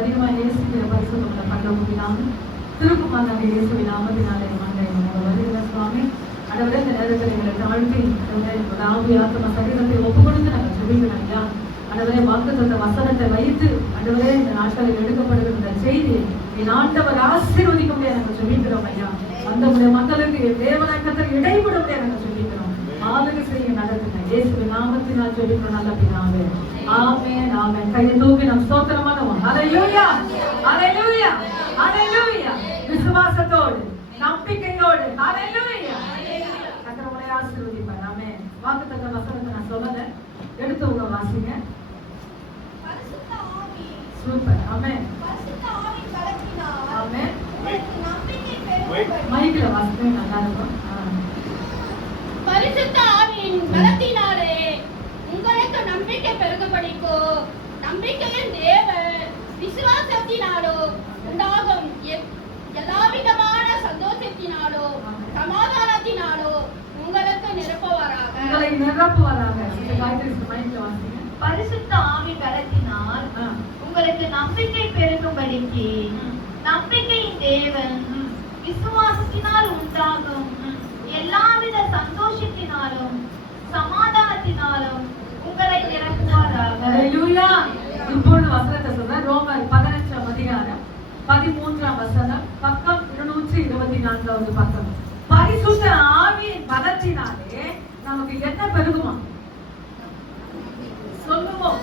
அதிகமாக நேசிக்கிற பரிசுத்தமுள்ள பரலோகத்தினால திருக்குமாரனாக இயேசுவின் நாமத்தினாலே வருகிற சுவாமி ஆண்டவரே, இந்த நேரத்தில் எங்களை தாழ்த்தி ஆவி ஆத்ம சரீரத்தை ஒப்பு கொடுத்து நாங்கள் ஜெபிக்கிறோம் ஐயா. ஆண்டவரே, வாக்குத்தத்த வசனத்தை வைத்து ஆண்டவரே இந்த நாட்களில் எடுக்கப்படுகிற செய்தி என் ஆண்டவர் ஆசீர்வதிக்க முடியாது நாங்கள் ஜெபிக்கிறோம் ஐயா. அந்த மக்களுக்கு தேவநாயகத்தில் இடைவிட முடியாது நாங்கள் ஜெபிக்கிறோம். ஆளுகை செய்ய நடத்துங்க இயேசுவின் நாமத்தினால் ஜெபிக்கிறோம் நல்ல பிதாவே. ஆமென் ஆமென். கையை தூக்கி நம் ஸ்தோத்திரமானோம். ஹல்லேலூயா ஹல்லேலூயா ஹல்லேலூயா. விசுவாசத்தோடு நம்பிக்கையோடு ஹல்லேலூயா. கர்த்தர் உங்களை ஆசீர்வதிப்பார். ஆமென். வாக்குத்தத்த வசனத்தை நான் சொல்லல, எடுத்து உங்க வாசிங்க. பரிசுத்த ஆவி சூப்பர். ஆமென். பரிசுத்த ஆவி கலக்கினார். ஆமென். உங்களுக்கு நம்பிக்கை பெருகும். மைக்ல வாசிங்க, நல்லா இருக்கும். பரிசுத்த ஆவியின் பலத்தினாலே உங்களுக்கு நம்பிக்கை பெருகபடிக்கோ, நம்பிக்கையின் தேவன் விசுவாசத்தினாலோ உண்டாகும் எல்லாவிதமான சந்தோஷத்தினாலோ சமாதானத்தினாலோ உங்களுக்கு நிரப்புவாராக. உங்களை நிரப்புவாராக. இந்த காயத்ரி மைக்ல வாசிங்க. பரிசுத்த ஆவி பலத்தினால் உங்களுக்கு நம்பிக்கை பெருகும்படிக்கு நம்பிக்கையின் தேவன் விசுவாசத்தினால் உண்டாகும் எல்லாவித சந்தோஷத்தினாலும் சமாதானத்தினாலும் உங்களை நிரப்புவாராக. ஹல்லேலூயா. இப்பொழுது வசனத்தை சொல்றேன். ரோமர் 15ஆம் அதிகாரம் 13ஆம் வசனம், பக்கம் 224வது பக்கம். பரிசுத்த ஆவியின் பலத்தினாலே நமக்கு என்ன பெருகுமா சொல்லுவோம்?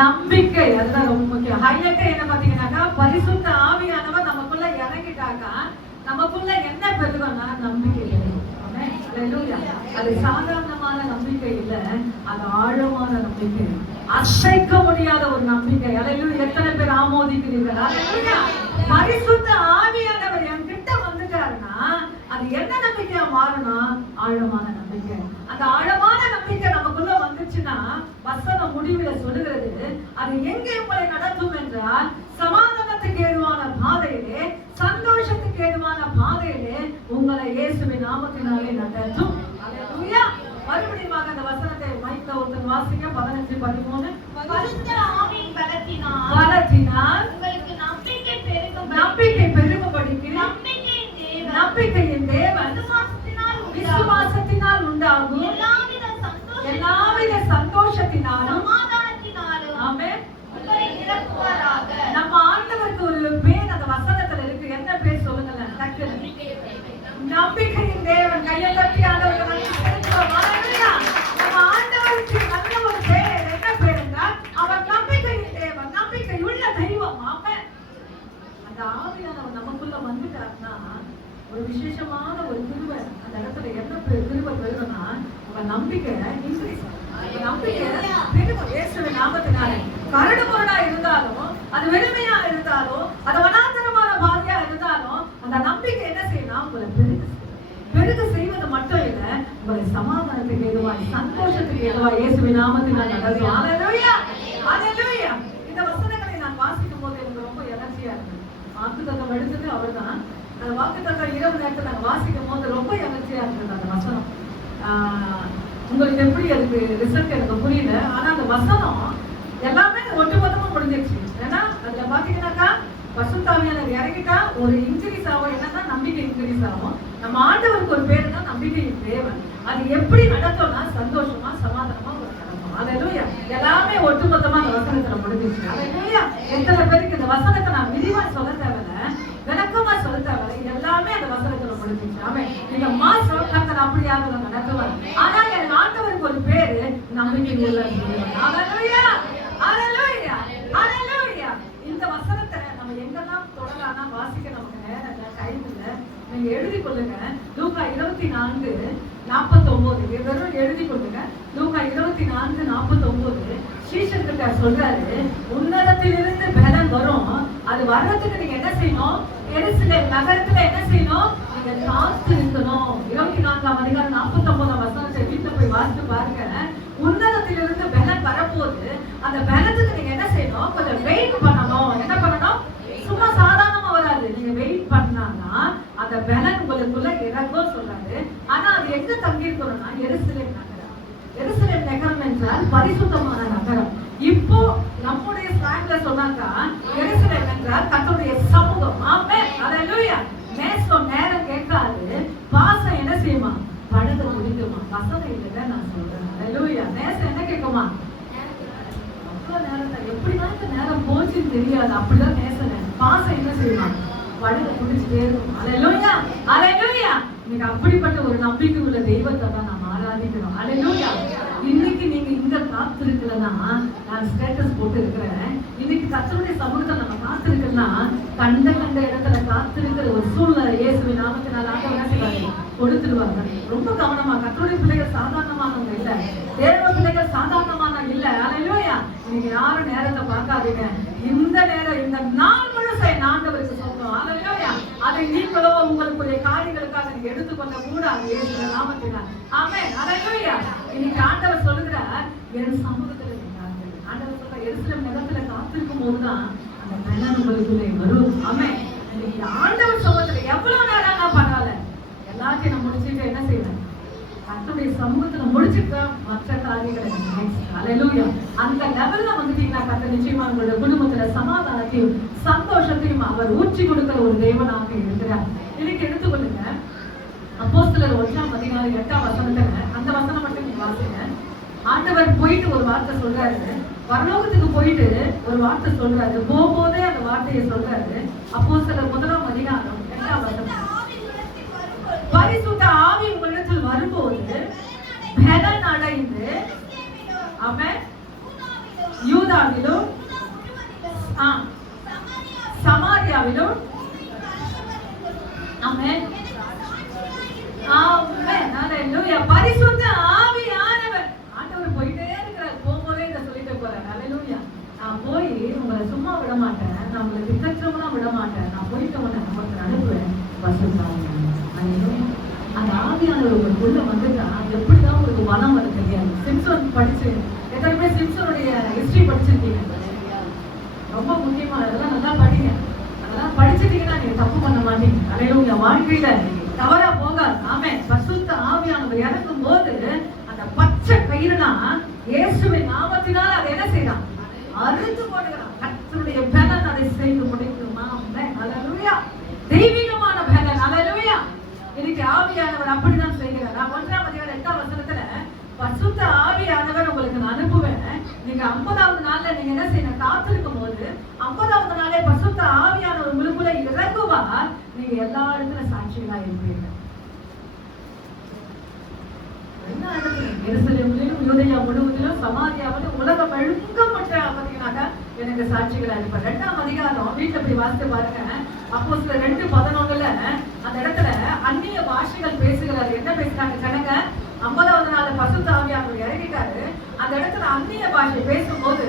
நம்பிக்கை. அதுதான் ரொம்ப முக்கியம். ஹைலைட் என்ன பாத்தீங்கன்னாக்கா, பரிசுத்த ஆவியானவர் நமக்குள்ள இறங்கிட்டாக்கா நமக்குள்ள என்ன பெருகும்னா நம்பிக்கை பெருகும். அது சாதாரணமான நம்பிக்கை இல்ல, அது ஆழமான நம்பிக்கை, அசைக்க முடியாத ஒரு நம்பிக்கை. அல்லேலூயா. எத்தனை பேர் ஆமோதிக்கிறீர்கள்? அல்லேலூயா. பரிசுத்த ஆவியானவர் என்கிட்ட வந்துட்டாருன்னா அது என்ன நம்பிக்கையா மாறணும்? ஆழமான நம்பிக்கை. அந்த ஆழமான நம்பிக்கை நமக்குள்ள வந்துச்சுன்னா வசனம் முடிவுல சொல்லுகிறது, அது எங்கே உங்களை நடத்தும் என்றால் சமாதானத்துக்கு ஏதுவான பாதையிலே, சந்தோஷத்துக்கு ஏதுவான பாதையிலே உங்களை இயேசுவின் நாமத்தினாலே நடத்தும். அல்லேலூயா. மறுபடியும் அந்த வசனத்தை மைக்ல ஒருத்தர் வாசிங்க. 15 13. பரிசுத்த ஆவியின் பலத்தினால் உங்களுக்கு நம்பிக்கை பெருகும்படிக்கு நம்பிக்கையின் தேவன் விசுவாசத்தினால் உண்டாகும் எல்லாவித சந்தோஷத்தினாலும் சமாதானத்தினாலும் ஆமென் உங்களை நிரப்புவாராக. நம்ம ஆண்டவருக்கு ஒரு பேர் அந்த வசனத்துல இருக்கு. என்ன பேர் சொல்லுங்களேன்? நம்பிக்கையின் தேவன். கையை தட்டி ஆண்டவருக்கு நம்ம ஆண்டவருக்கு நல்ல ஒரு பேர். என்ன பேர் என்றால் அவர் நம்பிக்கையின் தேவன், நம்பிக்கையுள்ள தெய்வம். ஆமென். அந்த ஆவியானவர் நமக்குள்ள வந்துட்டாருன்னா ஒரு விசேஷமான ஒரு கிருபை அந்த இடத்துல என்ன கிருபை பெருகும்னா நம்ம நம்பிக்கை இன்க்ரீஸ் ஆகும். நம்பிக்கை பெருகும் இயேசுவின் நாமத்தினாலே. கரடு முரடா இருந்தாலும், அது வெறுமையா இருந்தாலும், அது வனாந்தரமான பாதையா இருந்தாலும், அந்த நம்பிக்கை என்ன செய்யணும்? உங்களை பெருக செய்வது மட்டும் இல்ல, உங்களை சமாதானத்துக்கு ஏதுவாய், சந்தோஷத்துக்கு ஏதுவாய் இயேசுவின் நாமத்தினாலே நடத்தும். அல்லேலூயா அல்லேலூயா. இந்த வசனங்களை நான் வாசிக்கும் போது எனக்கு ரொம்ப எனர்ஜியா இருக்கு. வாக்குத்தத்தம் எடுத்தது அவர்தான். அந்த வாக்குத்தத்தம் இரவு நேரத்தில் நாங்கள் வாசிக்கும் போது ரொம்ப எனர்ஜியா இருந்தது அந்த வசனம். உங்களுக்கு எப்படி அதுக்கு ரிசல்ட் எனக்கு புரியல. ஆனா அந்த வசனம் எல்லாமே ஒட்டுமொத்தமா முடிஞ்சிருச்சு. ஏன்னா அதுல பாத்தீங்கன்னாக்கா பரிசுத்த ஆவியானவர் இறங்கிட்டா ஒரு இன்க்ரீஸ் ஆகும். என்னன்னா நம்பிக்கை இன்க்ரீஸ் ஆகும். நம்ம ஆண்டவருக்கு ஒரு பேரு தான் நம்பிக்கையின் தேவன். அது எப்படி நடக்கும்னா சந்தோஷமா சமாதானமா ஒரு நடக்கும். அல்லேலூயா. எல்லாமே ஒட்டுமொத்தமா அந்த வசனத்துல முடிஞ்சிருச்சு. அல்லேலூயா. எத்தனை பேருக்கு இந்த வசனத்தை நான் விரிவா சொல்ல தேவையில்ல, விளக்கமா சொல்ல தேவையில்ல, எல்லாமே அந்த வசனத்துல முடிஞ்சிருச்சு. ஆமென். இந்த மாசம் கர்த்தர் அப்படியாக நடத்துவார். ஆனா என் ஆண்டவருக்கு ஒரு பேரு நம்பிக்கை உள்ள தேவன். அல்லேலூயா அல்லேலூயா அல்லேலூயா. இந்த வசனத்தை நம்ம எங்கெல்லாம் தொடரானா வாசிக்க நமக்கு நேரம் இல்லை, டைம் இல்லை. நீங்க எழுதி கொள்ளுங்க. லூக்கா 24:49. வெறும் எழுதி கொள்ளுங்க. லூக்கா 24:49 சீஷர்கிட்ட சொல்றாரு, உன்னதத்திலிருந்து பலன் வரும். அது வர்றதுக்கு நீங்க என்ன செய்யணும்? எருசலேம் நகரத்துல என்ன செய்யணும்? நீங்க காத்து இருக்கணும். 24ஆம் அதிகாரம் 49ஆம் வசனத்தை வீட்டுல போய் வாசித்து பாருங்க. உன்னதத்திலிருந்து பலன் வரப்போது அந்த பலத்துக்கு நீங்க என்ன செய்யணும்? கொஞ்சம் வெயிட் பண்ணணும். என்ன பண்ணணும்? சும்மா சாதாரணமா வராது. நீங்க வெயிட் பண்ணாங்கன்னா அந்த பலன் உங்களுக்குள்ள இறங்கும் சொல்றாரு. ஆனா அது எங்க தங்கி இருக்கணும்னா எருசலேம் நகரம். எருசலேம் நகரம் என்றால் பரிசுத்தமான நகரம். இப்போ சொன்னாக்கா எருசலேம் என்றால் கர்த்தருடைய சமூகம். ஆமென். ஹalleluya. நேசம் நேரம் கேட்காது, பாசம் என்ன செய்யுமா? படகு குடிக்குமா? வசனம் இல்லைங்க நான் சொல்றேன். ஹalleluya. நேசம் என்ன கேட்குமா? அவ்வளவு நேரத்தை எப்படிதான் இந்த நேரம் போச்சுன்னு தெரியாது. அப்படிதான் நேசம். பாசம் என்ன செய்யுமா? படகு குடிச்சுட்டே இருக்கும். ஹalleluya. ஹalleluya. இன்னைக்கு அப்படிப்பட்ட ஒரு நம்பிக்கை உள்ள தெய்வத்தை தான் நாம் ஆராதிக்கிறோம். ஹalleluya. இன்னைக்கு நீங்க இங்க காத்திருக்கலன்னா, நான் ஸ்டேட்டஸ் போட்டு இருக்கிறேன், இன்னைக்கு கர்த்தருடைய சமூகத்தை நம்ம காத்திருக்கலன்னா, கண்ட இடத்துல காத்திருக்கிற ஒரு சூழ்நிலை இயேசுவின் நாமத்தினால ஆண்டவர் என்ன செய்வாங்க? கொடுத்துருவாங்க. ரொம்ப கவனமா. கர்த்தருடைய பிள்ளைகள் சாதாரணமானவங்க இல்ல, தேவ பிள்ளைகள் சாதாரணமானவங்க இல்ல. ஹalleluya. நீங்க யாரும் நேரத்தை பார்க்காதீங்க. இந்த நேரம், இந்த நாள் முழுசை ஆண்டவருக்கு சொந்தம். ஹalleluya. அதை நீங்களோ உங்களுடைய காரியங்களுக்காக நீங்க எடுத்துக்கொள்ள கூடாது இயேசுவின் நாமத்தினால். ஆமென். ஹalleluya. இன்னைக்கு ஆண்டவர் சொல்லுகிறார், என் சமூகத்துல நீங்க ஆண்டவர் சொல்ற எருசலேம் நகரத்துல காத்திருக்கும் போதுதான் அந்த பலன் உங்களுக்குள்ளே வரும். ஆமென். இன்னைக்கு ஆண்டவர் சமூகத்துல எவ்வளவு நேரம் பரவாயில்ல, எல்லாத்தையும் நான் முடிச்சுட்டு என்ன செய்வேன்? கர்த்தருடைய சமூகத்துல முடிச்சுட்டு மற்ற காரியங்களை ஹalleluya. அந்த லெவல்ல வந்துட்டீங்கன்னா கர்த்தர் நிச்சயமா உங்களுடைய குடும்பத்துல சமாதானத்தையும் சந்தோஷத்தையும் அவர் ஊற்றி கொடுக்கிற ஒரு தேவனாக இருக்கிறார். இன்னைக்கு எடுத்துக்கொள்ளுங்க அப்போஸ்தலர் 1:8 அந்த வசனம் மட்டும் நீங்க வாசிங்க. ஆண்டவர் போயிட்டு ஒரு வார்த்தை சொல்றாரு, பரலோகத்துக்கு போயிட்டு ஒரு வார்த்தை சொல்றாரு. போகும்போதே அந்த வார்த்தையை சொல்றாரு. அப்போஸ்தலர் 1:8 பரிசுத்த ஆவி உங்களிடத்தில் வரும்போது பலன் அடைந்து அவன் யூதாவிலும் சமாரியாவிலும் பரிசுத்த ஆவியானவர் ஆண்டவர் போயிட்டே இருக்கிறார். போகும்போதே இதை சொல்லிட்டு போறாரு. ஹalleluya. நான் போய் உங்களை சும்மா விட மாட்டேன், நான் உங்களை திக்கற்றவனா விட மாட்டேன், நான் போயிட்டு உன்னை நமக்கு அனுப்புவேன். அந்த ஆவியானவர் உங்களுக்குள்ள வந்துட்டா எப்படிதான் உங்களுக்கு மனம் வர தெரியாது. சிம்சன் படிச்சு எத்தனை சிம்சனுடைய ஹிஸ்டரி படிச்சிருக்கீங்க? ரொம்ப முக்கியமா அதெல்லாம் நல்லா படிங்க. அதெல்லாம் படிச்சிட்டீங்கன்னா நீங்க தப்பு பண்ண மாட்டீங்க. ஹalleluya. வாழ்க்கையில தவறா போகாது. ஆமென். பரிசுத்த ஆவியானவர் இறங்கும் போது அந்த பச்சை கயிறுனா இயேசுவின் நாமத்தினால அதை என்ன செய்யலாம்? அறுத்து போடுகிறான். கர்த்தருடைய பலன் அதை செய்து முடிக்குமா? ஆமென். ஹalleluya. தெய்வீகமான பலன். ஹalleluya. இன்னைக்கு ஆவியானவர் அப்படிதான் செய்கிறார். 1:8 பரிசுத்த ஆவியானவர் உங்களுக்கு நான் அனுப்புவேன். நீங்க 50வது நாள்ல நீங்க என்ன செய்யணும்? காத்திருக்கும் போது 50வது நாளே பரிசுத்த ஆவியானவர் உங்களுக்குள்ள இறங்குவார். நீங்க எல்லா இடத்துல சாட்சிகளா இருப்பீங்க. எல்லா இடத்துலயும் எருசலேமிலும் யூதேயா முழுவதிலும் சமாரியாவிலும் உலகம் முழுக்க மட்டும் பார்த்தீங்கன்னாக்கா எனக்கு சாட்சிகளா இருப்பார். 2ஆம் அதிகாரம் வீட்டுல போய் வாசித்து பாருங்க. அப்போஸ்தலர் 2:11 அந்த இடத்துல அந்நிய பாஷைகள் பேசுகிறாரு. என்ன பேசுறாங்க ஜனங்க? 50வது நாள் பரிசுத்த ஆவியானவர் இறங்கிட்டாரு. அந்த இடத்துல அந்நிய பாஷை பேசும்போது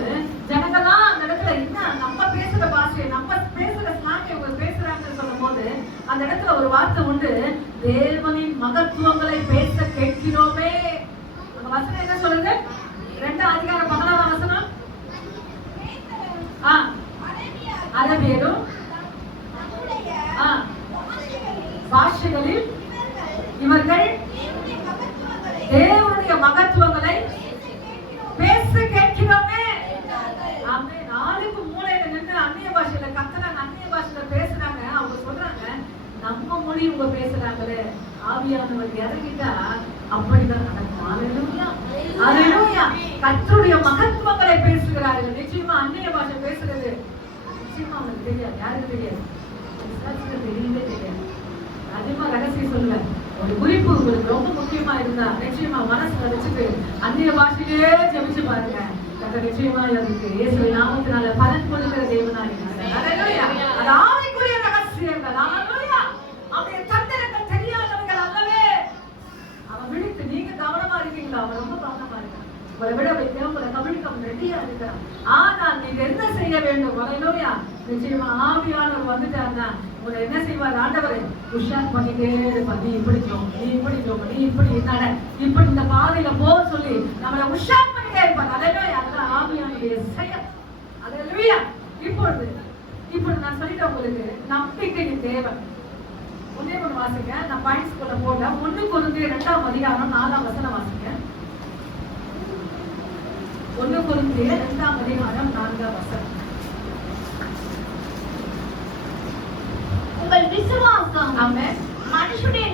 ஜனங்கெல்லாம் அந்த இடத்துல என்ன நம்ம பேசுற பாஷையை, நம்ம பேசுற ஸ்லாங்கை இவங்க பேசுறாங்கன்னு சொல்லும் போது அந்த இடத்துல ஒரு வார்த்தை உண்டு, தேவனின் மகத்துவங்களை பேச கேட்கிறோமே. அந்த வசனம் என்ன சொல்லுங்க? 2ஆம் அதிகாரம் 11ஆம் வசனம். அரபியரும் பாஷைகளில் இவர்கள் தேவனுடைய மகத்துவங்களை பேச கேட்கிறோமே. ஆமென். நாளுக்கு மூலையில நின்று அந்நிய பாஷையில கத்தறாங்க, அந்நிய பாஷையில பேசுறாங்க. அவங்க சொல்றாங்க நம்ம மொழி இவங்க பேசுறாங்களே. ஆவியானவர் இறங்கிட்டா அப்படிதான் நடக்கும். ஹalleluya. ஹalleluya. கர்த்தருடைய மகத்துவங்களை பேசுகிறார்கள். நிச்சயமா அந்நிய பாஷை பேசுறது நிச்சயமா அவங்களுக்கு தெரியாது. யாருக்கு தெரியாது? தெரியவே தெரியாது. அதிகமா ரகசியம் சொல்லுவேன். ஒரு குறிப்பு உங்களுக்கு ரொம்ப முக்கியமா இருந்தா நிச்சயமா மனசுல வச்சுட்டு அந்நிய பாஷையிலே ஜெபிச்சு பாருங்க. நிச்சயமா அதுக்கு இயேசுவின் நாமத்தினால பலன் கொடுக்கிற தேவனா இருக்கிறார். ஹalleluya. அது ஆவிக்குரிய ரகசியங்கள். ஹalleluya. அவருடைய தந்திரங்கள் தெரியாதவர்கள் அல்லவே. அவன் விழித்து நீங்க கவனமா இருக்கீங்களா? அவன் ரொம்ப கவனமா இருக்கான். உங்களை விட வைக்க உங்களை கவனிக்க ரெடியா இருக்கிறான். ஆனால் நீங்க என்ன செய்ய வேண்டும்? ஹalleluya. நிச்சயமா ஆவியானவர் வந்துட்டாருன்னா உங்களை என்ன செய்வார்? ஆண்டவர் உஷார் பண்ணிட்டே இருப்பார். நீ இப்படி போங்க, நீ இப்படி போங்க, நீ இப்படி நட, இப்படி இந்த பாதையில போக சொல்லி நம்மளை உஷார் பண்ணிட்டே இருப்பார். ஹalleluya. அதுதான் ஆவியானுடைய செயல். ஹalleluya. இப்பொழுது நான் சொல்லிட்டேன் உங்களுக்கு நம்பிக்கையின் தேவை. ஒன்னே ஒன்று வாசிங்க. நான் பாயிண்ட்ஸ் கொள்ள போடல. 1 கொரிந்தியர் 2ஆம் அதிகாரம் 4ஆம் வசனம் வாசிங்க. 1 கொரிந்தியர் 2ஆம் அதிகாரம் 4ஆம் வசனம். விசுவாசம் ஆமென். மனுஷனுடைய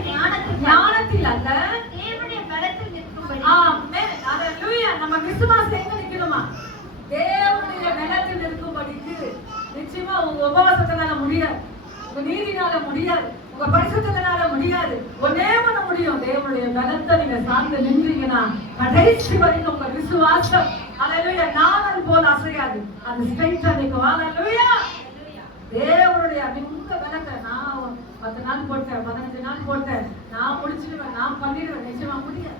ஞானத்தில் அல்ல, தேவனுடைய பலத்தில் நிற்கும்படி. ஆமென். ஹalleluya. நம்ம விசுவாசம் எங்க நிக்கணுமா? தேவனுடைய பலத்தில் இருக்கும்படிக்கு. நிச்சயமா உங்க உபவாசத்தினால முடியாது, உங்க நீதினால முடியாது, உங்க பரிசுத்தத்தினால முடியாது. ஒன்னே பண்ண முடியும், தேவனுடைய பலத்தை நீங்க சார்ந்து நின்றீங்கன்னா கடைசி வரைக்கும் உங்க விசுவாசம் ஹalleluya நாணல் போல அசையாது, அது ஸ்ட்ரெயிட்டா நிக்கும். ஹalleluya. தேவனுடைய உங்க பலத்தை நான் 10 நாள் போட்டேன், 15 நாள் போட்டேன், நான் முடிச்சிடுவேன், நான் பண்ணிடுவேன், நிச்சயமா முடியாது.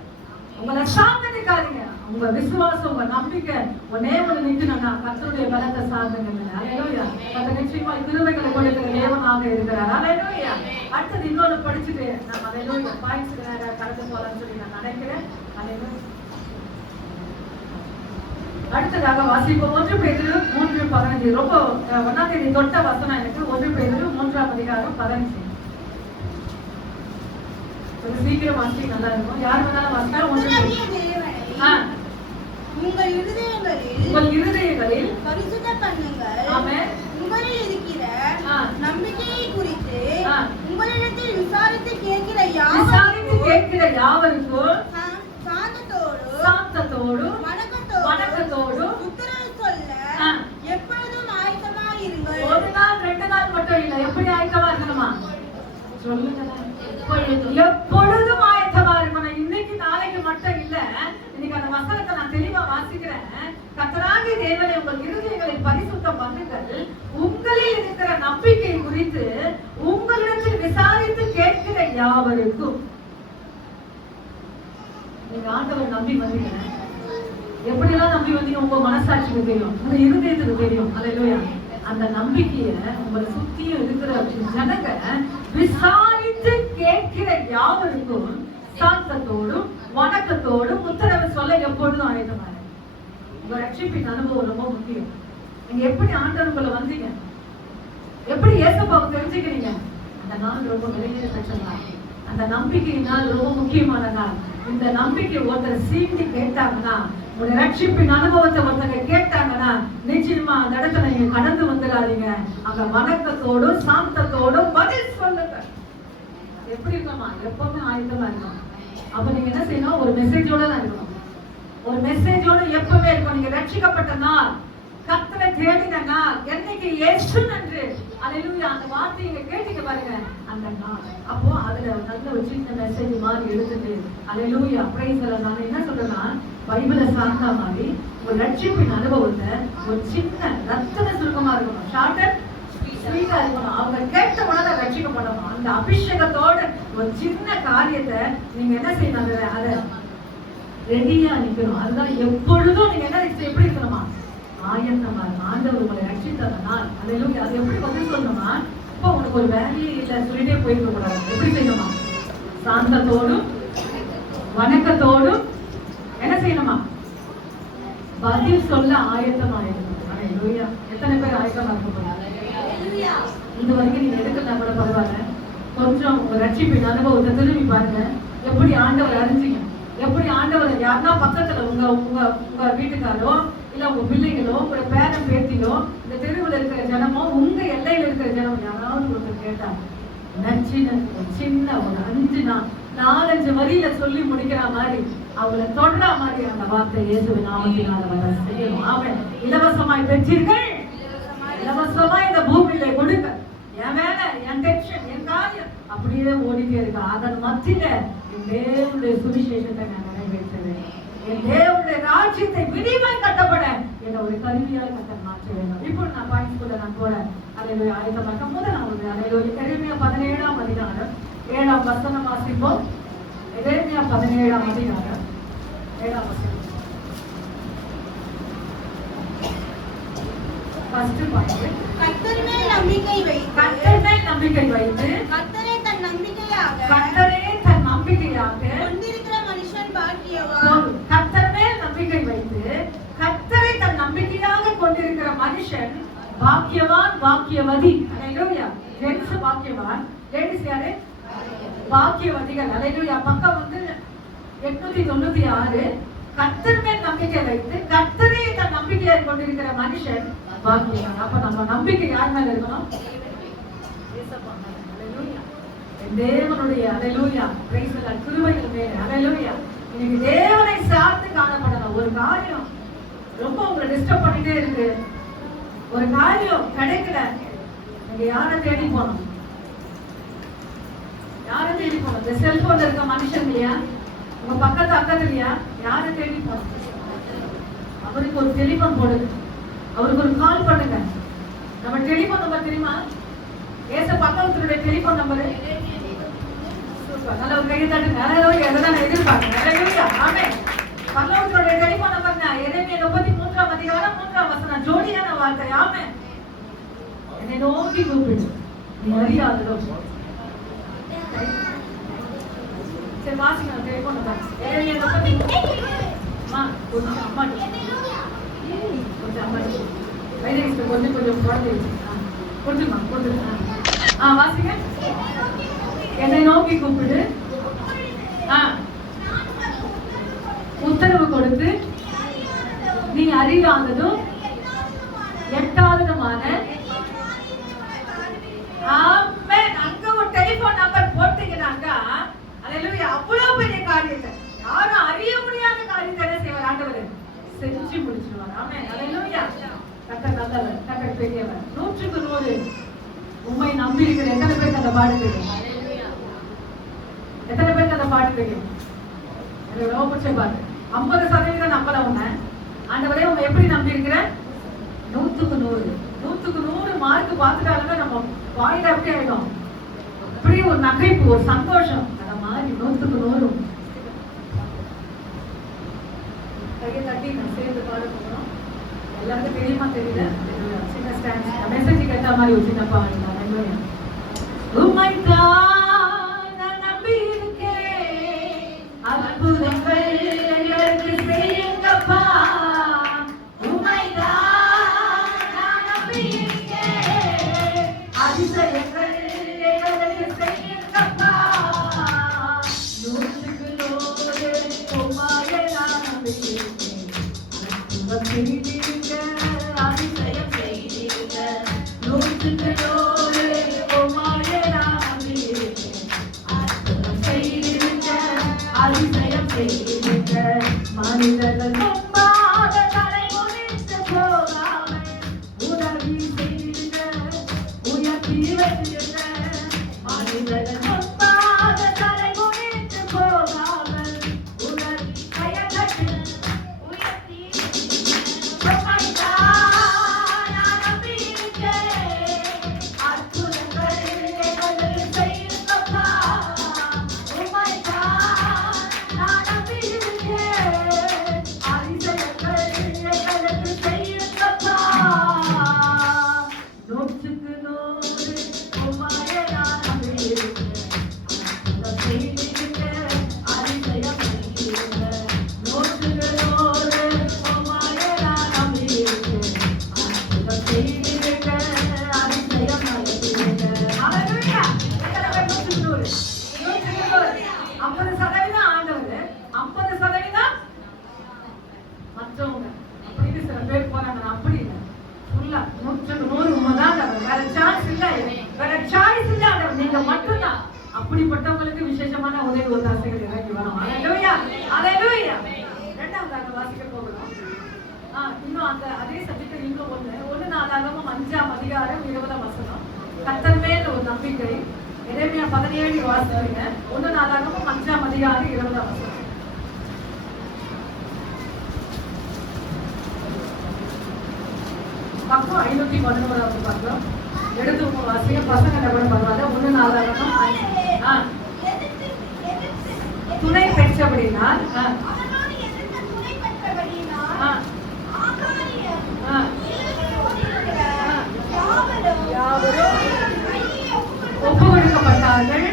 உங்களை சார்ந்து நிக்காதீங்க. உங்க விசுவாசம், உங்க நம்பிக்கை ஒன்னே ஒண்ணு நிக்கணும்னா கர்த்தருடைய பலத்தை சார்ந்துங்க. ஹalleluya. கர்த்தர் நிச்சயமா கிருபைகளை கொடுக்கிற தேவனாக இருக்கிறார். ஹalleluya. அடுத்தது இன்னொரு படிச்சுட்டு நம்ம ஹalleluya பாயிண்ட்ஸ் கடந்து போலாம்னு சொல்லி நான் நினைக்கிறேன். ஹalleluya. அடுத்ததாக வாசிப்போம் 1 பேதுரு 3:15. ரொம்ப 1ஆம் தேதி தொட்ட வசனம் எனக்கு 1 பேதுரு 3:15. ஒரு சீக்கிரம் வாசி நல்லா இருக்கும். யார் வேணாலும் வாசித்தா உங்கள் இருதயங்களில் பரிசுத்த பண்ணுங்கள். ஆமென். உங்களில் இருக்கிற நம்பிக்கையை குறித்து உங்களிடத்தில் விசாரித்து கேட்கிற யாவருக்கும் சாந்தத்தோடும் வணக்கத்தோடும் உத்தரவு சொல்ல எப்பொழுதும் ஆயத்தமாயிருங்கள். ஒரு நாள் 2 நாள் மட்டும் இல்ல, எப்படி ஆயத்தமா இருக்கணுமா? சொல்லுங்க. எப்பொழுதும் ஆயத்தமா இருக்கணும். இன்னைக்கு நாளைக்கு மட்டும் இல்ல. இன்னைக்கு அந்த வசனத்தை நான் தெளிவா வாசிக்கிறேன். கர்த்தராகிய தேவனே, உங்கள் இருதயங்களை பரிசுத்தம் பண்ணுங்கள். உங்களில் இருக்கிற நம்பிக்கை குறித்து உங்களிடத்தில் விசாரித்து கேட்கிற யாவருக்கும். நீங்க ஆண்டவர் நம்பி வந்தீங்க, எப்படியெல்லாம் நம்பி வந்தீங்க உங்க மனசாட்சிக்கு தெரியும், உங்க இருதயத்துக்கு தெரியும். ஹalleluya. அந்த நம்பிக்கைய உங்களை சுத்தியும் இருக்கிற ஜனங்க விசாரித்து கேட்கிற யாவருக்கும் சாந்தத்தோடும் வணக்கத்தோடும் உத்தரவு சொல்ல எப்பொழுதும் ஆயத்தமா இருக்கு. உங்க ரட்சிப்பின் அனுபவம் ரொம்ப முக்கியம். நீங்க எப்படி ஆண்டவருக்குள்ள வந்தீங்க, எப்படி இயேசுவை தெரிஞ்சுக்கிறீங்க, அந்த நாள் ரொம்ப விலையேற பெற்ற நாள். அந்த நம்பிக்கையினால் ரொம்ப முக்கியமான நாள். இந்த நம்பிக்கை ஒருத்தர் சீண்டி கேட்டாங்கன்னா, உங்க ரட்சிப்பின் அனுபவத்தை ஒருத்தங்க கேட்டாங்கன்னா நிச்சயமா அந்த இடத்துல நீங்க கடந்து வந்துடாதீங்க. அங்க வணக்கத்தோடும் சாந்தத்தோடும் பதில் சொல்லுங்க. எப்படி இருக்கணுமா? எப்பவுமே ஆயத்தமா இருக்கணும். அப்ப நீங்க என்ன செய்யணும்? ஒரு மெசேஜோட தான் இருக்கணும். ஒரு மெசேஜோட எப்பவுமே இருக்கும். நீங்க ரட்சிக்கப்பட்ட நாள், கர்த்தரை தேடின நாள், என்னைக்கு இயேசு நன்று ஹalleluya அந்த வார்த்தையை நீங்க கேட்டீங்க பாருங்க, அந்த நாள். அப்போ அதுல நல்ல ஒரு சின்ன மெசேஜ் மாதிரி எடுத்துட்டு ஹalleluya பிரைஸ் தி லார்ட். நான் என்ன சொல்றேன்னா, பைபிளை சார்ந்த மாதிரி ஒரு ரட்சிப்பின் அனுபவத்தை ஒரு சின்ன ரத்தன சுருக்கமா இருக்கணும், ஷார்ட் அண்ட் ஸ்வீட்டா இருக்கணும். அவங்க கேட்ட உடனே ரட்சிக்கப்படணும். அந்த அபிஷேகத்தோட ஒரு சின்ன காரியத்தை நீங்க என்ன செய்யணும், அதை ரெடியா நிக்கணும். அதுதான் எப்பொழுதும் நீங்க என்ன எப்படி இருக்கணுமா? ஆயத்தமா. ஆண்டவர் உங்களை ரட்சித்ததனால் ஹalleluya. அது எப்படி பதில் சொல்லணுமா? இப்போ உனக்கு ஒரு வேலையே இல்லை சொல்லிட்டே போயிருக்க கூடாது. எப்படி செய்யணுமா? சாந்தத்தோடும் வணக்கத்தோடும் என்ன செய்யணுமா? பதில் சொல்ல ஆயத்தமா இருக்கணும். ஹalleluya. எத்தனை பேர் ஆயத்தமா இருக்கணும்? இது வரைக்கும் நீங்க எடுக்கலாம் கூட பரவாயில்ல. கொஞ்சம் உங்க ரட்சிப்பின் அனுபவத்தை திரும்பி பாருங்க. எப்படி ஆண்டவர் அறிஞ்சீங்க, எப்படி ஆண்டவர் யாருன்னா பக்கத்துல உங்க உங்க உங்க வீட்டுக்காரோ இல்ல உங்க பிள்ளைங்களோ உங்க பேரன் பேத்திலோ இந்த தெருவில் இருக்கிற ஜனமோ உங்க எல்லையில இருக்கிற ஜனம் யாராவது ஒருத்தர் கேட்டாங்க, சின்ன ஒரு 4-5 வரியில சொல்லி முடிக்கிற மாதிரி அவங்களை தொடர மாதிரி அந்த வார்த்தை இயேசுவின் நாமத்தினால செய்யணும். அவன் இலவசமாய் பெற்றீர்கள், இலவசமாய் இந்த பூமியில கொடுக்க. என் வேலை, என் டென்ஷன், என் காரியம் அப்படியே ஓடிட்டே இருக்கு. அதன் மத்தியில என் தேவனுடைய சுவிசேஷத்தை நான் நிறைவேற்றுவேன். என் தேவனுடைய ராஜ்யத்தை விரிவாய் கட்டப்பட என்ன ஒரு கருவியால் கட்ட மாற்ற வேண்டும். இப்போ நான் பாயிண்ட் கூட நான் போறேன். ஹalleluya ஆயத்தமாக முதல் நான் ஹalleluya எரேமியா 17ஆம் அதிகாரம் 7ஆம் வசனம் வாசிப்போம். எரேமியா 17ஆம் அதிகாரம் 7ஆம் வசனம். ஃபர்ஸ்ட் பாயிண்ட், கர்த்தர் மேல் நம்பிக்கை வைத்து, கர்த்தர் மேல் நம்பிக்கை வைத்து, கர்த்தரே தன் நம்பிக்கையாக, கர்த்தரே தன் நம்பிக்கையாக கொண்டிருக்கிற மனுஷன் பாக்கியவான். கர்த்தர் மேல் நம்பிக்கை வைத்து கர்த்தரை தன் நம்பிக்கையாக கொண்டிருக்கிற மனுஷன் பாக்கியவான், பாக்கியவதி. ஹalleluya. ஜென்ஸ் பாக்கியவான், லேடிஸ் யாரு? பாக்கியவதிகள். ஹalleluya. பக்கம் வந்து 896. கர்த்தர் மேல் நம்பிக்கை வைத்து கர்த்தரை தன் நம்பிக்கையாக கொண்டிருக்கிற மனுஷன் பாக்கியவான். அப்ப நம்ம நம்பிக்கை யார் மேல இருக்கணும்? என் தேவனுடைய அல்லேலூயா பிரைஸ் தி லார்ட் கிருபைகள் மேலே அல்லேலூயா. இன்னைக்கு தேவனை சார்ந்து காணப்படணும். ஒரு காரியம் ரொம்ப உங்களை டிஸ்டர்ப் பண்ணிட்டே இருக்கு, ஒரு காரியம் கிடைக்கல, நீங்க யாரை தேடி போகணும்? யாரை தேடி போகணும்? இந்த செல்போன்ல இருக்க மனுஷன் இல்லையா, உங்க பக்கத்து அக்கத்து இல்லையா, யாரை தேடி போகணும்? அவருக்கு ஒரு டெலிபோன் போடுங்க, அவருக்கு ஒரு கால் பண்ணுங்க. நம்ம டெலிபோன் நம்பர் தெரியுமா? ஏச பக்கத்துடைய டெலிபோன் நம்பர் நல்ல ஒரு கையை தட்டுங்க. எதான் எதிர்பார்க்கிறேன். ஆமென். பல்லவத்துடைய டெலிபோன் நம்பர்ங்க எரேமியா 33ஆம் அதிகாரம் 3ஆம் வசனம். ஜோடியான வார்த்தை. ஆமென். என்னை நோக்கி கூப்பிடு, நீ அறியாததோ. சரி வாசிங்க டெலிபோன் நம்பர். எரேமியா 33. கொஞ்சம் அம்மா கொஞ்சம் அம்மா வைரேஸ்ல கொஞ்சம் குழந்தை கொடுத்துமா கொடுத்துருங்க. வாசிங்க. என்னை நோக்கி கூப்பிடு, உத்தரவு கொடுத்து நீ அறியாததும் எட்டாவதுமான. அங்க ஒரு டெலிபோன் நம்பர் போட்டீங்கன்னாக்கா அல்லேலூயா அவ்வளவு பெரிய காரியத்தை, யாரும் அறிய முடியாத காரியத்தை என்ன செய்வார்? ஆண்டவர் செஞ்சு முடிச்சிருவார். ஆமென். அல்லேலூயா. கர்த்தர் நல்லவர், கர்த்தர் பெரியவர். 100க்கு 100 உம்மை நம்பி இருக்கிற எத்தனை பேருக்கு அந்த பாட்டு தெரியும்? எத்தனை பேருக்கு அந்த பாட்டு தெரியும்? எனக்கு ரொம்ப பிடிச்ச பாட்டு. 50% நம்பல உன்னை ஆண்டவரே. உங்க எப்படி நம்பி இருக்கிற? 100க்கு 100 100க்கு 100 மார்க் பார்த்துட்டாலுமே நம்ம வாயில அப்படி ஆயிடும். அப்படி ஒரு நகைப்பு, ஒரு சந்தோஷம். அந்த மாதிரி 100க்கு 100 கையை தட்டி நான் சேர்ந்து பாட போகிறோம். எல்லாருக்கும் தெரியுமா தெரியல, சின்ன ஸ்டாண்ட் மெசேஜுக்கு ஏற்ற மாதிரி ஒரு சின்ன பாடலாம். உம்மைத்தான் நான் நம்பி இருக்கேன், அற்புதங்கள் எனக்கு செய்யுங்கப்பா. உம்மைத்தான் நான் நம்பி இருக்கேன், அதிசயங்கள் எனக்கு செய்யுங்கப்பா. 100க்கு 100 உம்மையே நான் நம்பி இருக்கேன், அற்புதம் செய்திருக்க, அதிசயம் செய்திருக்க. 100க்கு 100 உம்மையே நான் நம்பி இருக்கேன், அற்புதம் செய்திருக்க, அதிசயம் செய்திருக்க. மனிதர்கள் முன்பாக தலை குனிந்து போகாமல் உதவி செய்திருக்க, உயர்த்தி வைத்திருக்க. மனிதர்கள் முன்பாக தலை குனிந்து போகாமல் உதவி கையகட்டி உயர்த்தி. உம்மைத்தான் நான் நம்பி இருக்கேன், அற்புதங்கள் எனக்கு செய்யுங்கப்பா. உம்மைத்தான் நான் நம்பி இருக்கேன், அதிசயங்கள் எனக்கு செய்யுங்கப்பா. 100க்கு 100 உம்மையே நான் நம்பி இருக்கேன், அற்புதம் செய்திருக்க, அதிசயம் செய்திருக்க. 100க்கு 100 உம்மையே நான் நம்பி இருக்கேன், அற்புதம் செய்திருக்க, அதிசயம் செய்திருக்க. ஹalleluya. எத்தனை பேர் 100க்கு 100? 100க்கு 100. 50% ஆண்டவர், 50% மற்றவங்க. அப்படின்னு சில பேர் போறாங்க. அப்படி இல்லை, ஃபுல்லா 100க்கு 100 உண்மைதான். வேற சான்ஸ் இல்லை, வேற சாய்ஸ் இல்லை. நீங்க மட்டும்தான். அப்படிப்பட்டவங்களுக்கு விசேஷமான உதவி ஒத்தாசைகள் இறங்கி வரும். ஹalleluya. ஹalleluya. இரண்டாவதாக வாசிக்க போகிறோம். இன்னும் அந்த அதே சப்ஜெக்ட் இன்னும் ஒன்று நாளாகமும் 5ஆம் அதிகாரம் 20ஆம் வசனம். கர்த்தர் மேல் ஒரு நம்பிக்கை. எரேமியா 17 வாசிக்கிறீங்க. 1 நாளாகமும் 5ஆம் அதிகாரம் 20ஆம் வசனம். பக்கம் 511வது பக்கம். எடுத்து வாசிங்க. பசங்க என்ன பண்ண பரவாயில்ல. 1 நாளாகமும் துணை பெற்றபடினால் அவனோடு எதிர்த்து துணை பெற்றபடியினால் ஆகாரியம் யாவரும் ஒப்பு கொடுக்கப்பட்டார்கள்.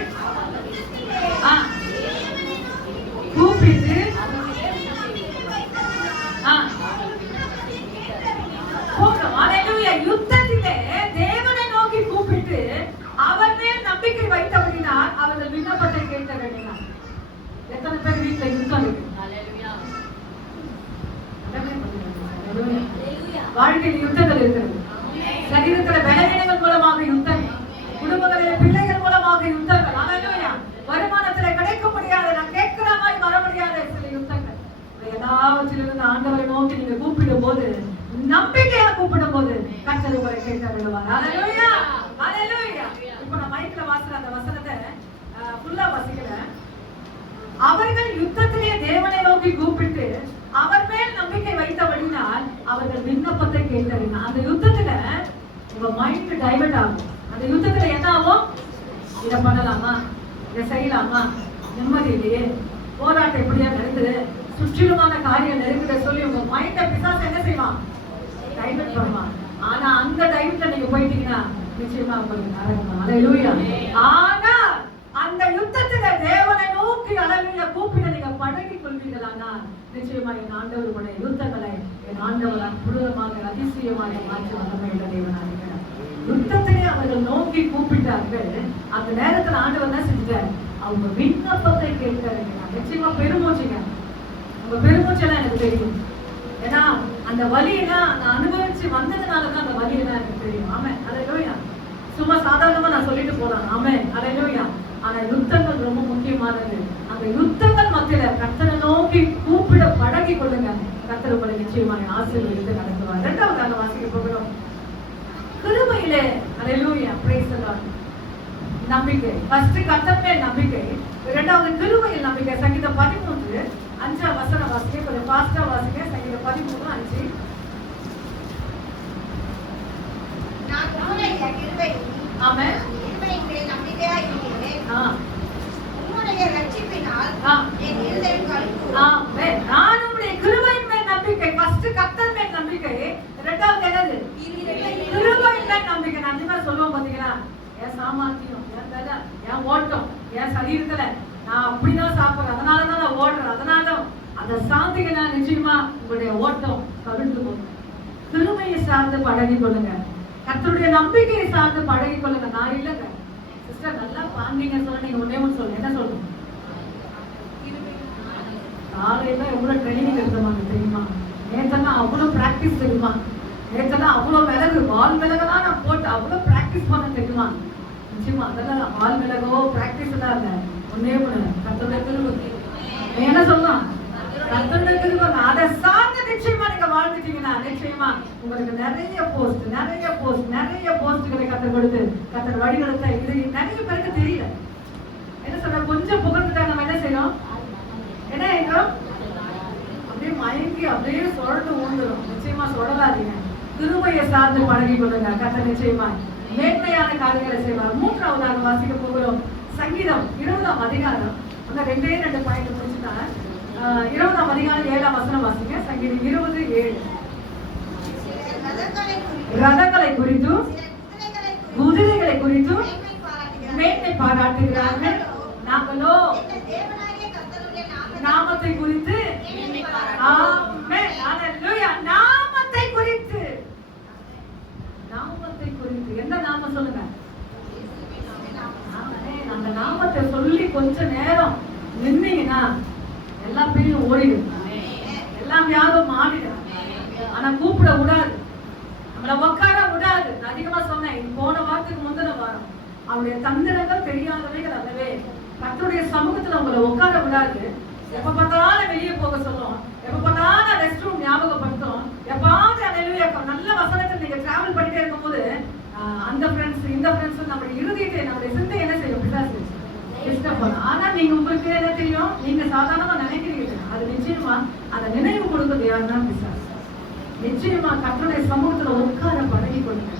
கூப்பிட்டு யுத்தத்திலே தேவனை நோக்கி கூப்பிட்டு அவர் மேல் நம்பிக்கை வைத்தபடினால் அவர்கள் விண்ணப்பத்தை கேட்க வேண்டினார். எத்தனை பேர் வீட்டுல யுத்தம் இருக்கு? வாழ்க்கையில் யுத்தங்கள் இருக்கிறது. சரீரத்துல பலவீனங்கள் மூலமாக யுத்தம், குடும்பங்களிலே பிள்ளைகள் மூலமாக யுத்தங்கள். ஹalleluya. வருமானத்திலே கிடைக்க முடியாத, நான் கேட்கிற மாதிரி வர முடியாத சில யுத்தங்கள். எல்லாவற்றிலிருந்து ஆண்டவரை நோக்கி நீங்க கூப்பிடும் போது, நம்பிக்கையா கூப்பிடும் போது கர்த்தர் உங்களை கேட்க விடுவார். ஹalleluya. ஹalleluya. இப்போ நான் மைக்ல வாசிக்கிற அந்த வசனத்தை ஃபுல்லா வாசிக்கிறேன். அவர்கள் யுத்தத்திலே தேவனை நோக்கி கூப்பிட்டு அவர் மேல் நம்பிக்கை வைத்தபடினால் அவர்கள் விண்ணப்பத்தை கேட்டறினார். அந்த யுத்தத்துல உங்க மைண்ட் டைவர்ட் ஆகும். அந்த யுத்தத்துல என்ன ஆகும்? இதை பண்ணலாமா, இதை செய்யலாமா, நிம்மதி இல்லையே, போராட்டம் எப்படியா நடக்குது, சுற்றிலுமான காரியம் நெருங்குத சொல்லி உங்க மைண்ட பிசாசு என்ன செய்வான்? டைவர்ட் பண்ணுவான். ஆனா அந்த டைவர்ட்ல நீங்க போயிட்டீங்கன்னா நிச்சயமா உங்களுக்கு நரகம். ஹalleluya. ஆனா அந்த யுத்தத்துல தேவனை நோக்கி அளவில கூப்பிட நீங்க பழகி கொள்வீர்களானா நிச்சயமா என் ஆண்டவர் உடைய யுத்தங்களை என் ஆண்டவர் அற்புதமாக அதிசயமாக மாற்றி வல்லமையுள்ள தேவனாக இருக்கிறார். யுத்தத்திலே அவர்கள் நோக்கி கூப்பிட்டார்கள். அந்த நேரத்துல ஆண்டவர் என்ன செஞ்சார்? அவங்க விண்ணப்பத்தை கேட்கிறாங்க. நிச்சயமா பெருமூச்சுங்க. உங்க பெருமூச்செல்லாம் எனக்கு தெரியும். ஏன்னா அந்த வலியெல்லாம் நான் அனுபவிச்சு வந்ததுனாலதான் அந்த வலியெல்லாம் எனக்கு தெரியும். ஆமே, ஹalleluya. சும்மா சாதாரணமா நான் சொல்லிட்டு போறேன். ஆமே, ஹalleluya. ஆனா யுத்தங்கள் ரொம்ப முக்கியமானது. அந்த யுத்தங்கள் மத்தியில கர்த்தரை நோக்கி கூப்பிட பழகி கொள்ளுங்க. கர்த்தர் உங்களை நிச்சயமாக ஆசீர்வதித்து நடத்துவார். இரண்டாவதாக வாசிக்க போகிறோம். கிருபையிலே, ஹalleluya, praise the Lord. நம்பிக்கை. ஃபர்ஸ்ட் கர்த்தர் மேல் நம்பிக்கை, இரண்டாவது கிருபையில் நம்பிக்கை. சங்கீதம் 13 5ஆம் வசனம் வாசிக்க, கொஞ்சம் ஃபாஸ்டா வாசிக்க. சங்கீதம் 13:5. நான் உம்முடைய கிருபையில் ஆமென். கிருபையின் மேல் நம்பிக்கையாய் இருக்கிறேன். உம்முடைய ரட்சிப்பினால் என் இருதயம் களிகூரும். ஆமென். நான் உம்முடைய கிருபையின் மேல் நம்பிக்கை. ஃபர்ஸ்ட் கர்த்தர் மேல் நம்பிக்கை, இரண்டாவது என்னது? கிருபையின் மேல் நம்பிக்கை. நான் என்ன சொல்லுவோம் பாத்தீங்களா? என் சாமர்த்தியம், என் பல, என் ஓட்டம், என் சரீரத்துல நான் அப்படிதான் சாப்பிடுறேன், அதனாலதான் நான் ஓடுறேன், அதனால அந்த சாந்திக்கு நிச்சயமா உங்களுடைய ஓட்டம் கவிழ்ந்து போகும். கிருபையை சார்ந்து பழகி கொள்ளுங்க. கர்த்தருடைய நம்பிக்கையை சார்ந்து பழகி கொள்ளுங்க. நான் இல்லைங்க சிஸ்டர், நல்லா பாண்டிங்க சொல்ல நீங்க ஒன்னே ஒன்று சொல்லுங்க. என்ன சொல்லுங்க? காலையில எவ்வளவு ட்ரைனிங் எடுத்தவங்க தெரியுமா? நேத்தெல்லாம் அவ்வளவு பிராக்டிஸ் தெரியுமா? நேத்தெல்லாம் அவ்வளவு விலகு, வால் விலகெல்லாம் நான் போட்டு அவ்வளவு பிராக்டிஸ் பண்ண தெரியுமா? நிச்சயமா அதெல்லாம் வால் விலகோ பிராக்டிஸ் எல்லாம் இல்ல. ஒன்னே ஒண்ணு, கர்த்தருடைய கிருபை. என்ன சொல்லலாம்? கர்த்தருடைய கிருபை. அதை சார்ந்து நிச்சயமா நீங்க வாழ்ந்துட்டீங்கன்னா நிச்சயமா உங்களுக்கு நிறைய போஸ்ட்களை கர்த்தர் கொடுத்து கர்த்தர் வழிநடத்த. இது நிறைய பேருக்கு தெரியல. என்ன சொல்ற? கொஞ்சம் புகழ்ந்துட்டா நம்ம என்ன செய்யணும்? என்ன ஆயிடும்? அப்படியே மயங்கி அப்படியே சுழட்டு ஊந்துடும். நிச்சயமா சுழலாதீங்க. கிருபையை சார்ந்து பழகி கொள்ளுங்க. கர்த்தர் நிச்சயமா மேன்மையான காரியங்களை செய்வார். மூன்றாவதாக வாசிக்க போகிறோம். சங்கீதம் 20ஆம் அதிகாரம். அந்த 2 பாயிண்ட் முடிச்சுட்டாங்க. 20ஆம் அதிகாரம் 7ஆம் வசனம் வாசிங்க. சங்கீதம் 20:7. ரதங்களை குறித்தும் குதிரைகளை குறித்தும் மேன்மை பாராட்டுகிறார்கள். நாங்களோ நாமத்தை குறித்து, ஆமென், ஹalleluya, நாமத்தை குறித்து. நாமத்தை குறித்து எந்த நாமம் சொல்லுங்க? அந்த நாமத்தை சொல்லி கொஞ்ச நேரம் நின்னீங்கன்னா எல்லா பேரும் ஓடிடும், எல்லாம் யாரும் மாறிடும். ஆனா கூப்பிட விடாது, நம்மள உட்கார விடாது. நான் அதிகமா சொன்னேன் போன வாரத்துக்கு முந்தின வாரம். அவருடைய தந்திரங்கள் தெரியாதவைகள் அல்லவே. கர்த்தருடைய சமூகத்துல உங்களை உட்கார விடாது. எப்ப பார்த்தாலும் வெளியே போக சொல்லும், எப்ப பார்த்தாலும் ரெஸ்ட் ரூம் ஞாபகப்படுத்தும். எப்பாவது ஹalleluya நல்ல வசனத்தில் நீங்க டிராவல் பண்ணிட்டே இருக்கும்போது அந்த ஃப்ரெண்ட்ஸ் இந்த ஃப்ரெண்ட்ஸ் நம்மளுடைய இருதயத்தை நம்மளுடைய சிந்தை என்ன செய்யும்? பிசாசு டிஸ்டர்ப் பண்ணும். ஆனா நீங்க உங்களுக்கு என்ன தெரியும்? நீங்க சாதாரணமா நினைக்கிறீங்க, அது நிச்சயமா அதை நினைவு கொடுக்கிறது யாருன்னா பிசாசு. நிச்சயமா கர்த்தருடைய சமூகத்துல உட்கார பழகி கொடுங்க.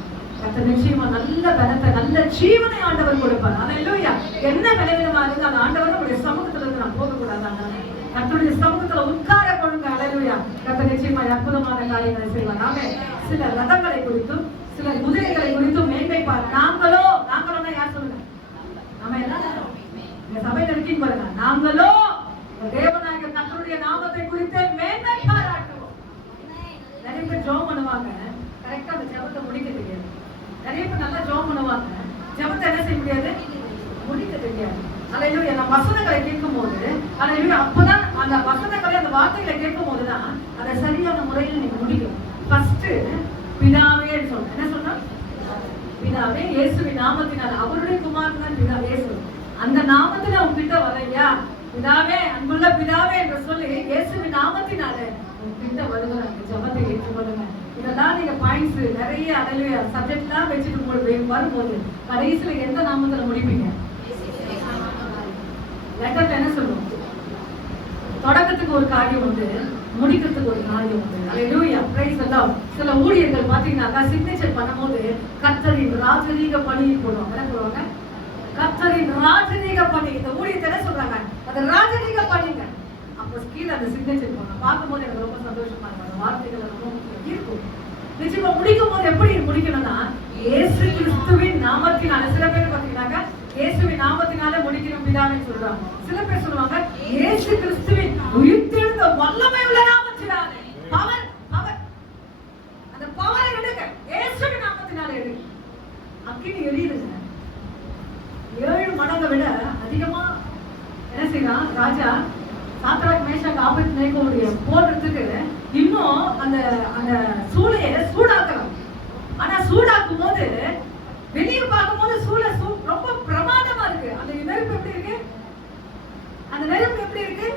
கர்த்தர் நிச்சயமா நல்ல பலத்தை நல்ல ஜீவனை ஆண்டவர் கொடுப்பார். ஹalleluya. என்ன விளைவிடமா இருந்தா அந்த ஆண்டவர் நம்முடைய சமூகத்துல இருந்து நான் போகக்கூடாது. கர்த்தருடைய சமூகத்துல உட்கார கொள்ளுங்க. ஹalleluya. கர்த்தர் நிச்சயமா அற்புதமான காரியங்களை செய்வார். ஆமென். சில ரதங்களை குறித்தும் சில குதிரைகளை குறித்தும் மேன்மை பார். நாங்களோனா யார் சொல்லுங்க? நம்ம எல்லாரும் இந்த சபையில இருக்கீங்க பாருங்க. நாங்களோ தேவனாகிய கர்த்தருடைய நாமத்தை குறித்து மேன்மை பாராட்டுவோம். நிறைய பேர் ஜெபம் பண்ணுவாங்க, கரெக்டா அந்த ஜெபத்தை முடிக்க தெரியாது. நிறைய பேர் நல்லா ஜெபம் பண்ணுவாங்க, ஜெபத்தை என்ன செய்ய முடியாது? முடிக்க தெரியாது. ஹalleluya. அந்த வசனங்களை கேட்கும் போது ஹalleluya அப்பதான் அந்த வசனங்களை அந்த வார்த்தைகளை கேட்கும் போதுதான் அதை சரியான முறையில் நீங்க முடிக்கும். ஃபர்ஸ்ட் பிதாவே சொல்றேன். என்ன சொன்னா? பிதாவே இயேசுவின் நாமத்தினால் அவருடைய குமாரன் தான் பிதா இயேசு. அந்த நாமத்துல உங்ககிட்ட வரையா பிதாவே, அன்புள்ள பிதாவே என்று சொல்லி இயேசுவின் நாமத்தினாலே உங்ககிட்ட வருகிறாங்க. ஜெபத்தை ஏற்றுக்கொள்ளுங்க. இதெல்லாம் நீங்க பாயிண்ட்ஸ் நிறைய அடலிய சப்ஜெக்ட்லாம் வச்சுட்டு வரும்போது கடைசியில எந்த நாமத்துல முடிப்பீங்க? லெட்டர் என்ன சொல்லுவோம்? தொடக்கத்துக்கு ஒரு காரியம் உண்டு, முடிக்கிறதுக்கு ஒரு காரியம் உண்டு. அல்லேலூயா, பிரைஸ் தி லார்ட். சில ஊழியர்கள் பாத்தீங்கன்னா சிக்னேச்சர் பண்ணும்போது கர்த்தரின் ராஜரீக பணியை போடுவாங்க. என்ன போடுவாங்க? கர்த்தரின் ராஜரீக பணி. இந்த ஊழியத்தை என்ன சொல்றாங்க? அது ராஜரீக பணிங்க. அப்போ கீழே அந்த சிக்னேச்சர் போடுறாங்க. பார்க்கும்போது எனக்கு ரொம்ப சந்தோஷமா இருக்கும். அந்த வார்த்தைகள் ரொம்ப இருக்கும். நிச்சயமா முடிக்கும் போது எப்படி முடிக்கணும்னா இயேசு கிறிஸ்துவின் நாமத்தினால. சில பேர் பாத்தீங்கன்னாக்கா இயேசுவின் நாமத்தினால முடிக்கணும் பிதான்னு சொல்றாங்க. சில பேர் சொல்லுவாங்க இயேசு கிறிஸ்துவின் உயிர்த்தெழுந்த வல்லமை உள்ள நாமத்தினாலே. பவர் பவர், அந்த பவரை எடுங்க. இயேசுவின் நாமத்தினால எடுங்க. அக்கினி எரியுதுங்க. 7 மடங்கை விட அதிகமா என்ன செய்யறான் ராஜா? சாத்ராக் மேஷாக் ஆபேத்நேகோவுடைய போடுறதுக்கு இன்னும் அந்த அந்த சூளையை சூடாக்குறான். ஆனா சூடாக்கும் போது வெளியே பார்க்கும்போது சூளை ரொம்ப பிரமாதமா இருக்கு. அந்த நெருப்பு எப்படி இருக்கு? அந்த நெருப்பு எப்படி இருக்கு?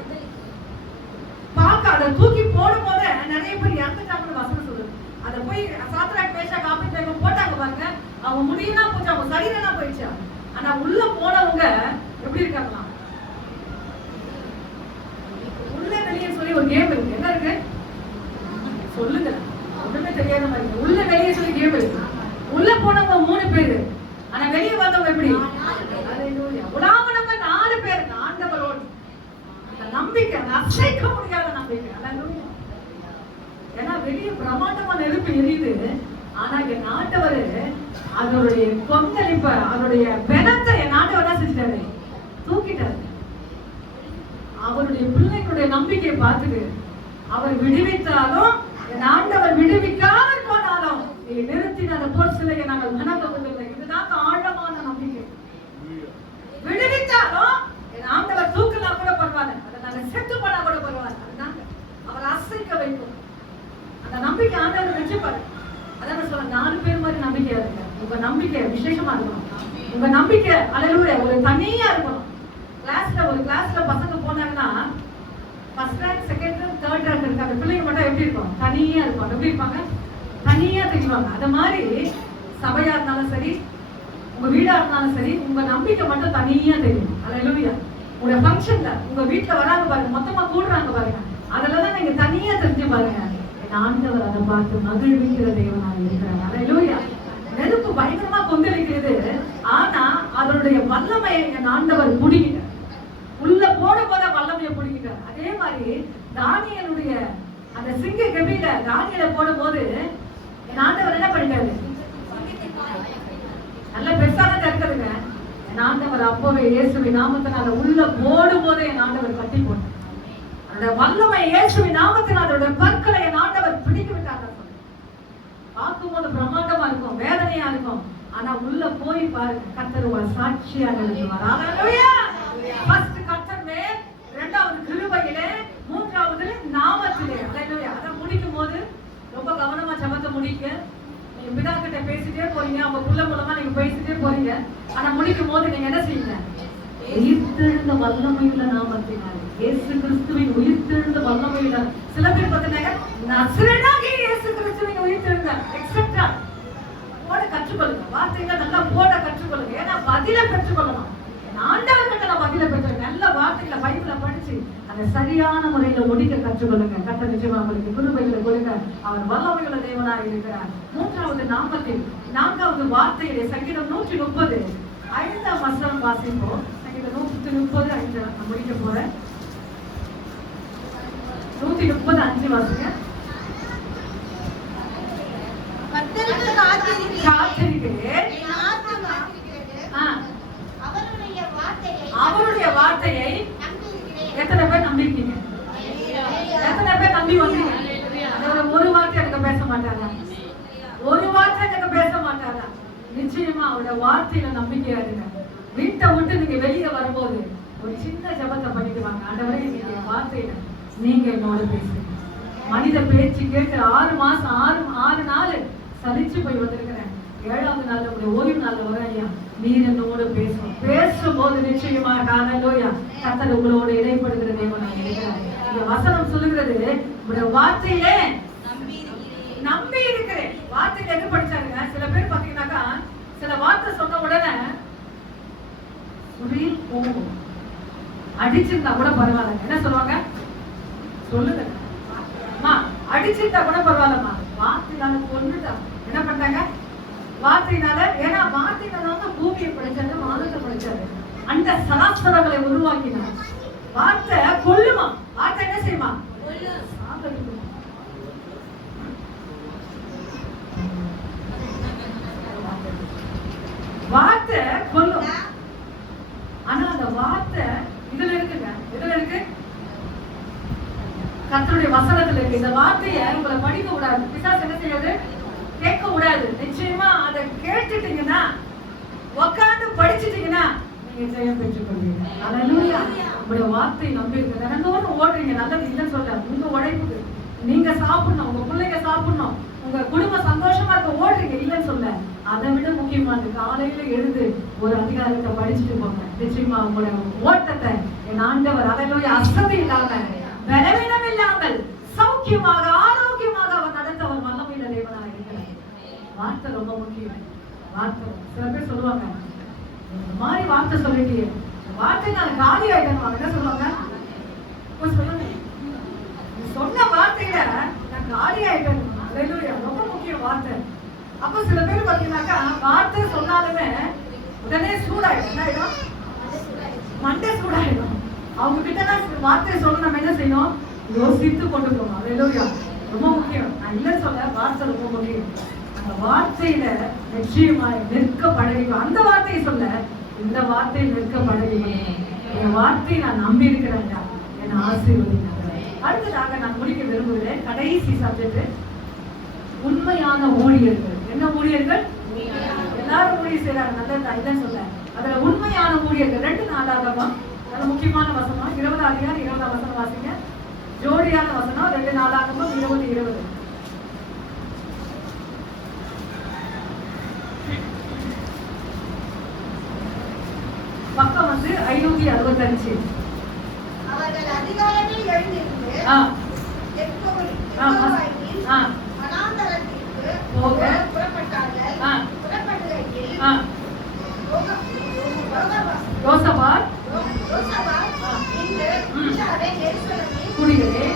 பார்க்க அதை தூக்கி போடும் போது நிறைய பேர் இறந்துட்டாங்கன்னு வசனம் சொல்லுது. அதை போய் சாத்ராக் மேஷாக் ஆபேத்நேகோ போட்டாங்க பாருங்க, அவங்க முடியெல்லாம் போச்சு, அவங்க சரீரம் போயிடுச்சா. ஆனா உள்ள போனவங்க எப்படி இருக்காங்களா? உள்ள வெளியே சொல்லி ஒரு கேம் இருக்கு. என்ன இருக்கு சொல்லுங்க, ஒண்ணுமே தெரியாத மாதிரி. உள்ள வெளியே சொல்லி கேம் இருக்கு. உள்ள போனவங்க 3 பேரு, ஆனா வெளியே வந்தவங்க எப்படி? உலாவனவங்க 4 பேர். ஆண்டவரோடு அந்த நம்பிக்கை, அசைக்க முடியாத நம்பிக்கை. ஏன்னா வெளியே பிரமாண்டமா நெருப்பு எரியுது, ஆனா என் ஆண்டவர் அதனுடைய கொந்தளிப்ப, அதனுடைய பெனத்தை என் ஆண்டவர் தான் செஞ்சிட்டாரு, தூக்கிட்டாரு. அவருடைய பிள்ளைகளுடைய நம்பிக்கையை பார்த்துட்டு அவர் விடுவித்தாலும், என் ஆண்டவர் விடுவிக்காமல் போனாலும் நீ நிறுத்தின அந்த போர் சிலையை நாங்கள் மனப்பதில்லை. இதுதான் ஆழமான நம்பிக்கை. விடுவித்தாலும் என் ஆண்டவர் தூக்கலாம் கூட பரவாயில்ல, அதை நாங்கள் செத்து பண்ணா கூட பரவாயில்ல. அதுதான் அவர் அசைக்க வைக்கும். அந்த நம்பிக்கை ஆண்டவர் வச்சுப்பாரு. அதான் சொல்ல 4 பேர் மாதிரி நம்பிக்கையா இருங்க. உங்க நம்பிக்கை விசேஷமா இருக்கணும். உங்க நம்பிக்கை அல்லேலூயா ஒரு தனியா இருக்கணும். ஒரு கிளாஸ்ல பசங்க போனாங்கன்னா first rank, second rank, third rank இருக்கு. அந்த பிள்ளைங்க மட்டும் எப்படி இருக்கும்? தனியா இருக்கும். எப்படி இருப்பாங்க? தனியா தெரிவாங்க. அது மாதிரி சபையா இருந்தாலும் சரி, உங்க வீடா இருந்தாலும் சரி, உங்க நம்பிக்கை மட்டும் தனியா தெரியும். அல்லேலூயா. உங்க ஃபங்க்ஷன்ல உங்க வீட்டுல வராங்க பாருங்க, மொத்தமா கூடுறாங்க பாருங்க, அதுலதான் நீங்க தனியா தெரிஞ்சு பாருங்க ஆண்டவர் அதை பார்த்து மகிழ்விக்கிற தேவனாக இருக்கிறார். அல்லேலூயா. நெருப்பு பயங்கரமா கொந்தளிக்கிறது, ஆனா அதனுடைய வல்லமையை என் ஆண்டவர் பிடிக்கிட்டார். உள்ள போட போத வல்லமையை பிடிக்கிட்டார். அதே மாதிரி தானியேலுடைய அந்த சிங்க கபில தானியேலை போடும் போது என் ஆண்டவர் என்ன பண்ணிட்டாரு? நல்ல பெருசான திறக்குதுங்க. என் ஆண்டவர் அப்பவே இயேசுவின் நாமத்தினால உள்ள போடும் போது என் ஆண்டவர் கட்டி போட்டார். அந்த வல்லமை இயேசுவின் நாமத்தினால் அதோட பற்களை என் ஆண்டவர் பிடித்து விட்டாங்க. பார்க்கும்போது பிரமாண்டமா இருக்கும், வேதனையா இருக்கும், ஆனா உள்ள போய் பாருங்க, கர்த்தர் ஒரு சாட்சியாக இருக்கிறார். ஹalleluya. ஃபர்ஸ்ட் கர்த்தர் மேல், இரண்டாவது கிருபையிலே, மூன்றாவது நாமத்திலே. ஹalleluya. அத முடிக்கும் போது ரொம்ப கவனமா ஜெபத்தை முடிங்க. நீங்க பிதா கிட்ட பேசிட்டே போறீங்க, அவங்க புள்ள மூலமா நீங்க பேசிட்டே போறீங்க, ஆனா முடிக்கும் போது நீங்க என்ன செய்யுங்க? உயிர்த்தெழுந்த வல்லமையுள்ள நாமத்தினாலே, இயேசு கிறிஸ்துவின் உயிர்த்தெழுந்த வல்லமையுள்ள. சில பேர் பார்த்தீங்கன்னா நசரேயனாகிய இயேசு கிறிஸ்துவின் உயிர்த்தெழுந்த எக்ஸெட்ரா போட கற்றுக்கொள்ளுங்க. வார்த்தைகளை நல்லா போட கற்றுக்கொள்ளுங்க. ஏன்னா பதில பெற்றுக்கொள்ளணும். ஆண்டவர்கிட்ட நான் பதில பெற்ற நல்ல வார்த்தைகளை பைபிளை படிச்சு அதை சரியான முறையில முடிக்க கற்றுக்கொள்ளுங்க. கர்த்தர் நிச்சயமா உங்களுக்கு கிருபைகளை கொடுங்க. அவர் வல்லமையுள்ள தேவனாக இருக்கிறார். மூன்றாவது நாமத்தில் 4வது வார்த்தையிலே சங்கீதம் 130 5ஆம் வசனம் வாசிப்போம். சங்கீதம் 130 5 நான் முடிக்க போறேன். 130 5 வாசிங்க. அவருடைய வார்த்தையை எத்தனை பேர் நம்பிருக்கீங்க? எத்தனை பேர் நம்பி வந்தீங்க? ஒரு வார்த்தை எனக்கு பேச மாட்டாங்க, ஒரு வார்த்தை எனக்கு பேச மாட்டாங்க. நிச்சயமா அவருடைய வார்த்தையில நம்பிக்கையா இருங்க. வீட்டை விட்டு நீங்க வெளியே வரும்போது ஒரு சின்ன ஜபத்தை பண்ணிட்டு வாங்க. ஆண்டவரே, நீங்க வார்த்தையில நீங்க என்னோட பேசுங்க. மனித பேச்சு கேட்டு 6 மாசம் 6 நாள் சலிச்சு போய் வந்திருக்கிறேன். 7வது நாள் உடைய ஓய்வு நாள்ல வர ஐயா நீர் என்னோடு பேசும்போது நிச்சயமாக ஹalleluya கர்த்தர் உங்களோடு இடைப்படுகிற தேவனாக இருக்கிறார். இந்த வசனம் சொல்லுகிறது உடைய வார்த்தையிலே நம்பி இருக்கிறேன். வார்த்தையில என்ன படிச்சாருங்க? சில பேர் பாத்தீங்கன்னாக்கா சில வார்த்தை சொன்ன உடனே கோபம் அடிச்சிருந்தா கூட பரவாயில்ல. என்ன சொல்லுவாங்க? சொல்லுங்க அடிச்சிருந்தா கூட பரவாயில்லம்மா, வார்த்தையினால கொண்டுட்டா என்ன பண்றாங்க? வார்த்தையினால. ஏன்னா வார்த்தையினால பூமியை படைச்சாரு, வானத்தை படைச்சாரு, அந்த சராசரங்களை உருவாக்கினார். வார்த்தை கொல்லுமா? வார்த்தை என்ன செய்யுமா? வார்த்தை கொல்லும். ஆனா அந்த வார்த்தை இதுல இருக்குங்க. இதுல இருக்கு, கர்த்தருடைய வசனத்துல இருக்கு. இந்த வார்த்தையை உங்களை படிக்க கூடாது, பிசாசு என்ன செய்யாது? கேட்க கூடாது. நிச்சயமா அதை கேட்டுட்டீங்கன்னா, உட்கார்ந்து படிச்சுட்டீங்கன்னா நீங்க ஜெயம் பெற்றுக் கொள்வீங்க. ஹல்லேலூயா. உங்களுடைய வார்த்தை நம்பிக்கை. தினந்தோறும் ஓடுறீங்க, நல்லது இல்லைன்னு சொல்ல. உங்க உழைப்புக்கு நீங்க சாப்பிடணும், உங்க பிள்ளைங்க சாப்பிடணும், உங்க குடும்பம் சந்தோஷமா இருக்க ஓடுறீங்க, இல்லைன்னு சொல்ல. அதை விட முக்கியமானது காலையில எழுந்து ஒரு அதிகாரத்தை படிச்சுட்டு போங்க. நிச்சயமா உங்களோட ஓட்டத்தை என் ஆண்டவர் ஹல்லேலூயா அசதி இல்லாம பலவீனம் இல்லாமல் சௌக்கியமாக ஆரோக்கியமாக அவர் நடத்தவர் வல்லமையுள்ள தேவனாக இருக்கிறார். வார்த்தை ரொம்ப முக்கியம். வார்த்தை சில பேர் சொல்லுவாங்க, இந்த மாதிரி வார்த்தை சொல்லிட்டு வார்த்தை நான் காலி ஆயிட்டேன். என்ன சொல்லுவாங்க? சொல்லுங்க, சொன்ன வார்த்தையில நான் காலி ஆயிட்டேன். ரொம்ப முக்கியம் வார்த்தை. அப்ப சில பேர் பாத்தீங்கன்னாக்கா வார்த்தை சொன்னாலுமே உடனே சூடாயிடும். என்ன ஆயிடும்? மண்டை சூடாயிடும். அவங்க கிட்ட வார்த்தை சொல்ல நம்ம என்ன செய்யணும்? யோசித்து கொண்டு போகணும். ஹல்லேலூயா. ரொம்ப முக்கியம். நான் இல்ல சொல்ல, வார்த்தை ரொம்ப முக்கியம். அந்த வார்த்தையில நிச்சயமாய் நிற்க பழகிக்கும். அந்த வார்த்தையை சொல்ல இந்த வார்த்தையில் நிற்க பழகிக்கும். என் வார்த்தையை நான் நம்பி இருக்கிறேன், என்னை ஆசீர்வதிங்க. அடுத்ததாக நான் முடிக்க விரும்புகிறேன். கடைசி சப்ஜெக்ட், உண்மையான ஊழியர்கள். என்ன ஊழியர்கள்? எல்லாரும் ஊழியர் செய்யறாங்க, நல்லது இல்லைன்னு சொல்ல. அதுல உண்மையான ஊழியர்கள் 2 நாளாகமம், அது முக்கியமான வசனம். 20 அதிகாரம் 20 வசனம் வாசிங்க. ஜோடியான வசனம் 2 நாளாகமம் 20:20. பக்கம் 565. அவர்கள் அதிகாரத்தில் எழுந்திருந்து வனாந்தரத்திற்கு புறப்பட்டார்கள். புறப்படுகையில் யோசபாத் குடிகளே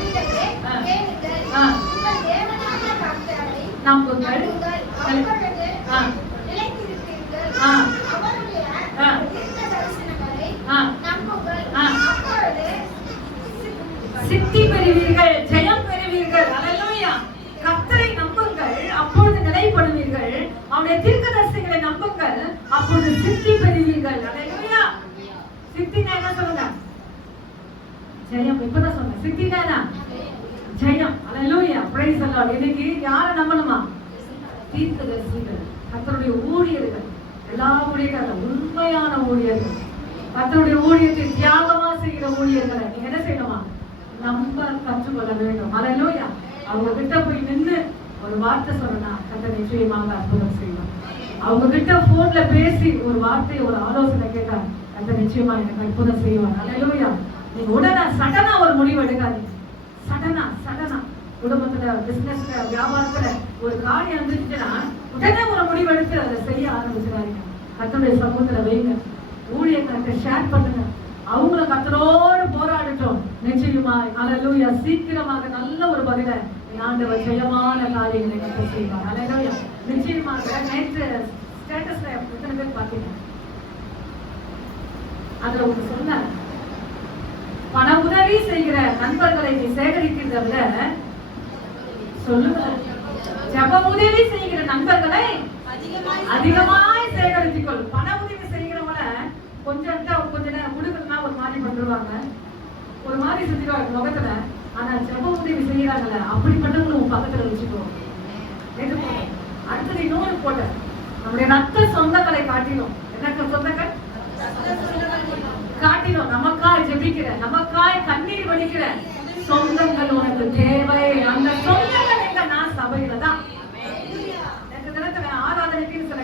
நம்புங்கள், சித்தி பெறுவீர்கள், ஜெயம் பெறுவீர்கள். ஹல்லேலூயா. கர்த்தரை நம்புங்கள், அப்பொழுது நிலைப்படுவீர்கள். அவருடைய தீர்க்கதரிசிகளை நம்புங்கள், அப்பொழுது சித்தி பெறுவீர்கள். ஹல்லேலூயா. சித்தினா என்ன சொல்லுங்க? ஜெயம். இப்பதான் சொன்னேன். சித்தினா ஜெயம். ஹல்லேலூயா. Praise the Lord. இன்னைக்கு யாரை நம்பணுமா? தீர்க்கதரிசிகள், கர்த்தருடைய ஊழியர்கள். எல்லா ஊழியர்களும் உண்மையான ஊழியர்கள், கர்த்தருடைய ஊழியத்தை தியாகமா செய்கிற ஊழியர்களை நீங்க என்ன செய்யணுமா? நம்ப கற்றுக்கொள்ள வேண்டும். ஹல்லேலூயா. அவங்க கிட்ட போய் நின்று ஒரு வார்த்தை சொல்லனா கர்த்தர் நிச்சயமாக அற்புதம் செய்வார். அவங்க கிட்ட போன்ல பேசி ஒரு வார்த்தை, ஒரு ஆலோசனை கேட்டா கர்த்தர் நிச்சயமா எனக்கு அற்புதம் செய்வார். ஹல்லேலூயா. நீங்க உடனே சடனா ஒரு முடிவு எடுக்காதீங்க. சடனா குடும்பத்துல, பிசினஸ்ல, வியாபாரத்துல ஒரு காரியம் இருந்துச்சுன்னா உடனே ஒரு முடிவு எடுத்து அதை செய்ய ஆரம்பிச்சிடாதீங்க. கர்த்தருடைய சமூகத்துல வைங்க, ஊழியர்களுக்கு ஷேர் பண்ணுங்க. அவங்கள கர்த்தரோடு போராடட்டும். நிச்சயமாய் ஹல்லேலூயா சீக்கிரமாக நல்ல ஒரு பதிலை ஆண்டவர் ஜெயமான காரியங்களை கர்த்தர் செய்வார். ஹல்லேலூயா. நிச்சயமாக நேற்று ஸ்டேட்டஸ்ல எத்தனை பேர் பார்த்தீங்க? அதுல ஒன்று சொன்ன, பண உதவி செய்கிற நண்பர்களை நீ சேகரிக்கிறத விட சொல்லுங்க, ஜப உதவி செய்கிற நண்பர்களை அதிகமாய் சேகரித்துக்கொள். பண உதவி செய்கிறவங்கள கொஞ்ச நேரம் கொடுக்கணும்னா ஒரு மாதிரி பண்ணுவாங்க, ஒரு மாதிரி செஞ்சுருவாங்க முகத்துல. ஆனா ஜப உதவி செய்யறாங்கல்ல, அப்படிப்பட்டவங்களும் உன் பக்கத்துல வச்சுக்கோ. அடுத்தது இன்னொரு போட்ட, நம்முடைய ரத்த சொந்தங்களை காட்டிலும், என்ன சொந்தங்கள் காட்டிலும் நமக்காய் ஜெபிக்கிற, நமக்காய் கண்ணீர் வடிக்கிற சொந்தங்கள் உனக்கு தேவை. அந்த சொந்தங்கள் எங்க? நான் சபையில தான். எனக்கு தினத்துல ஆராதனைக்கு சில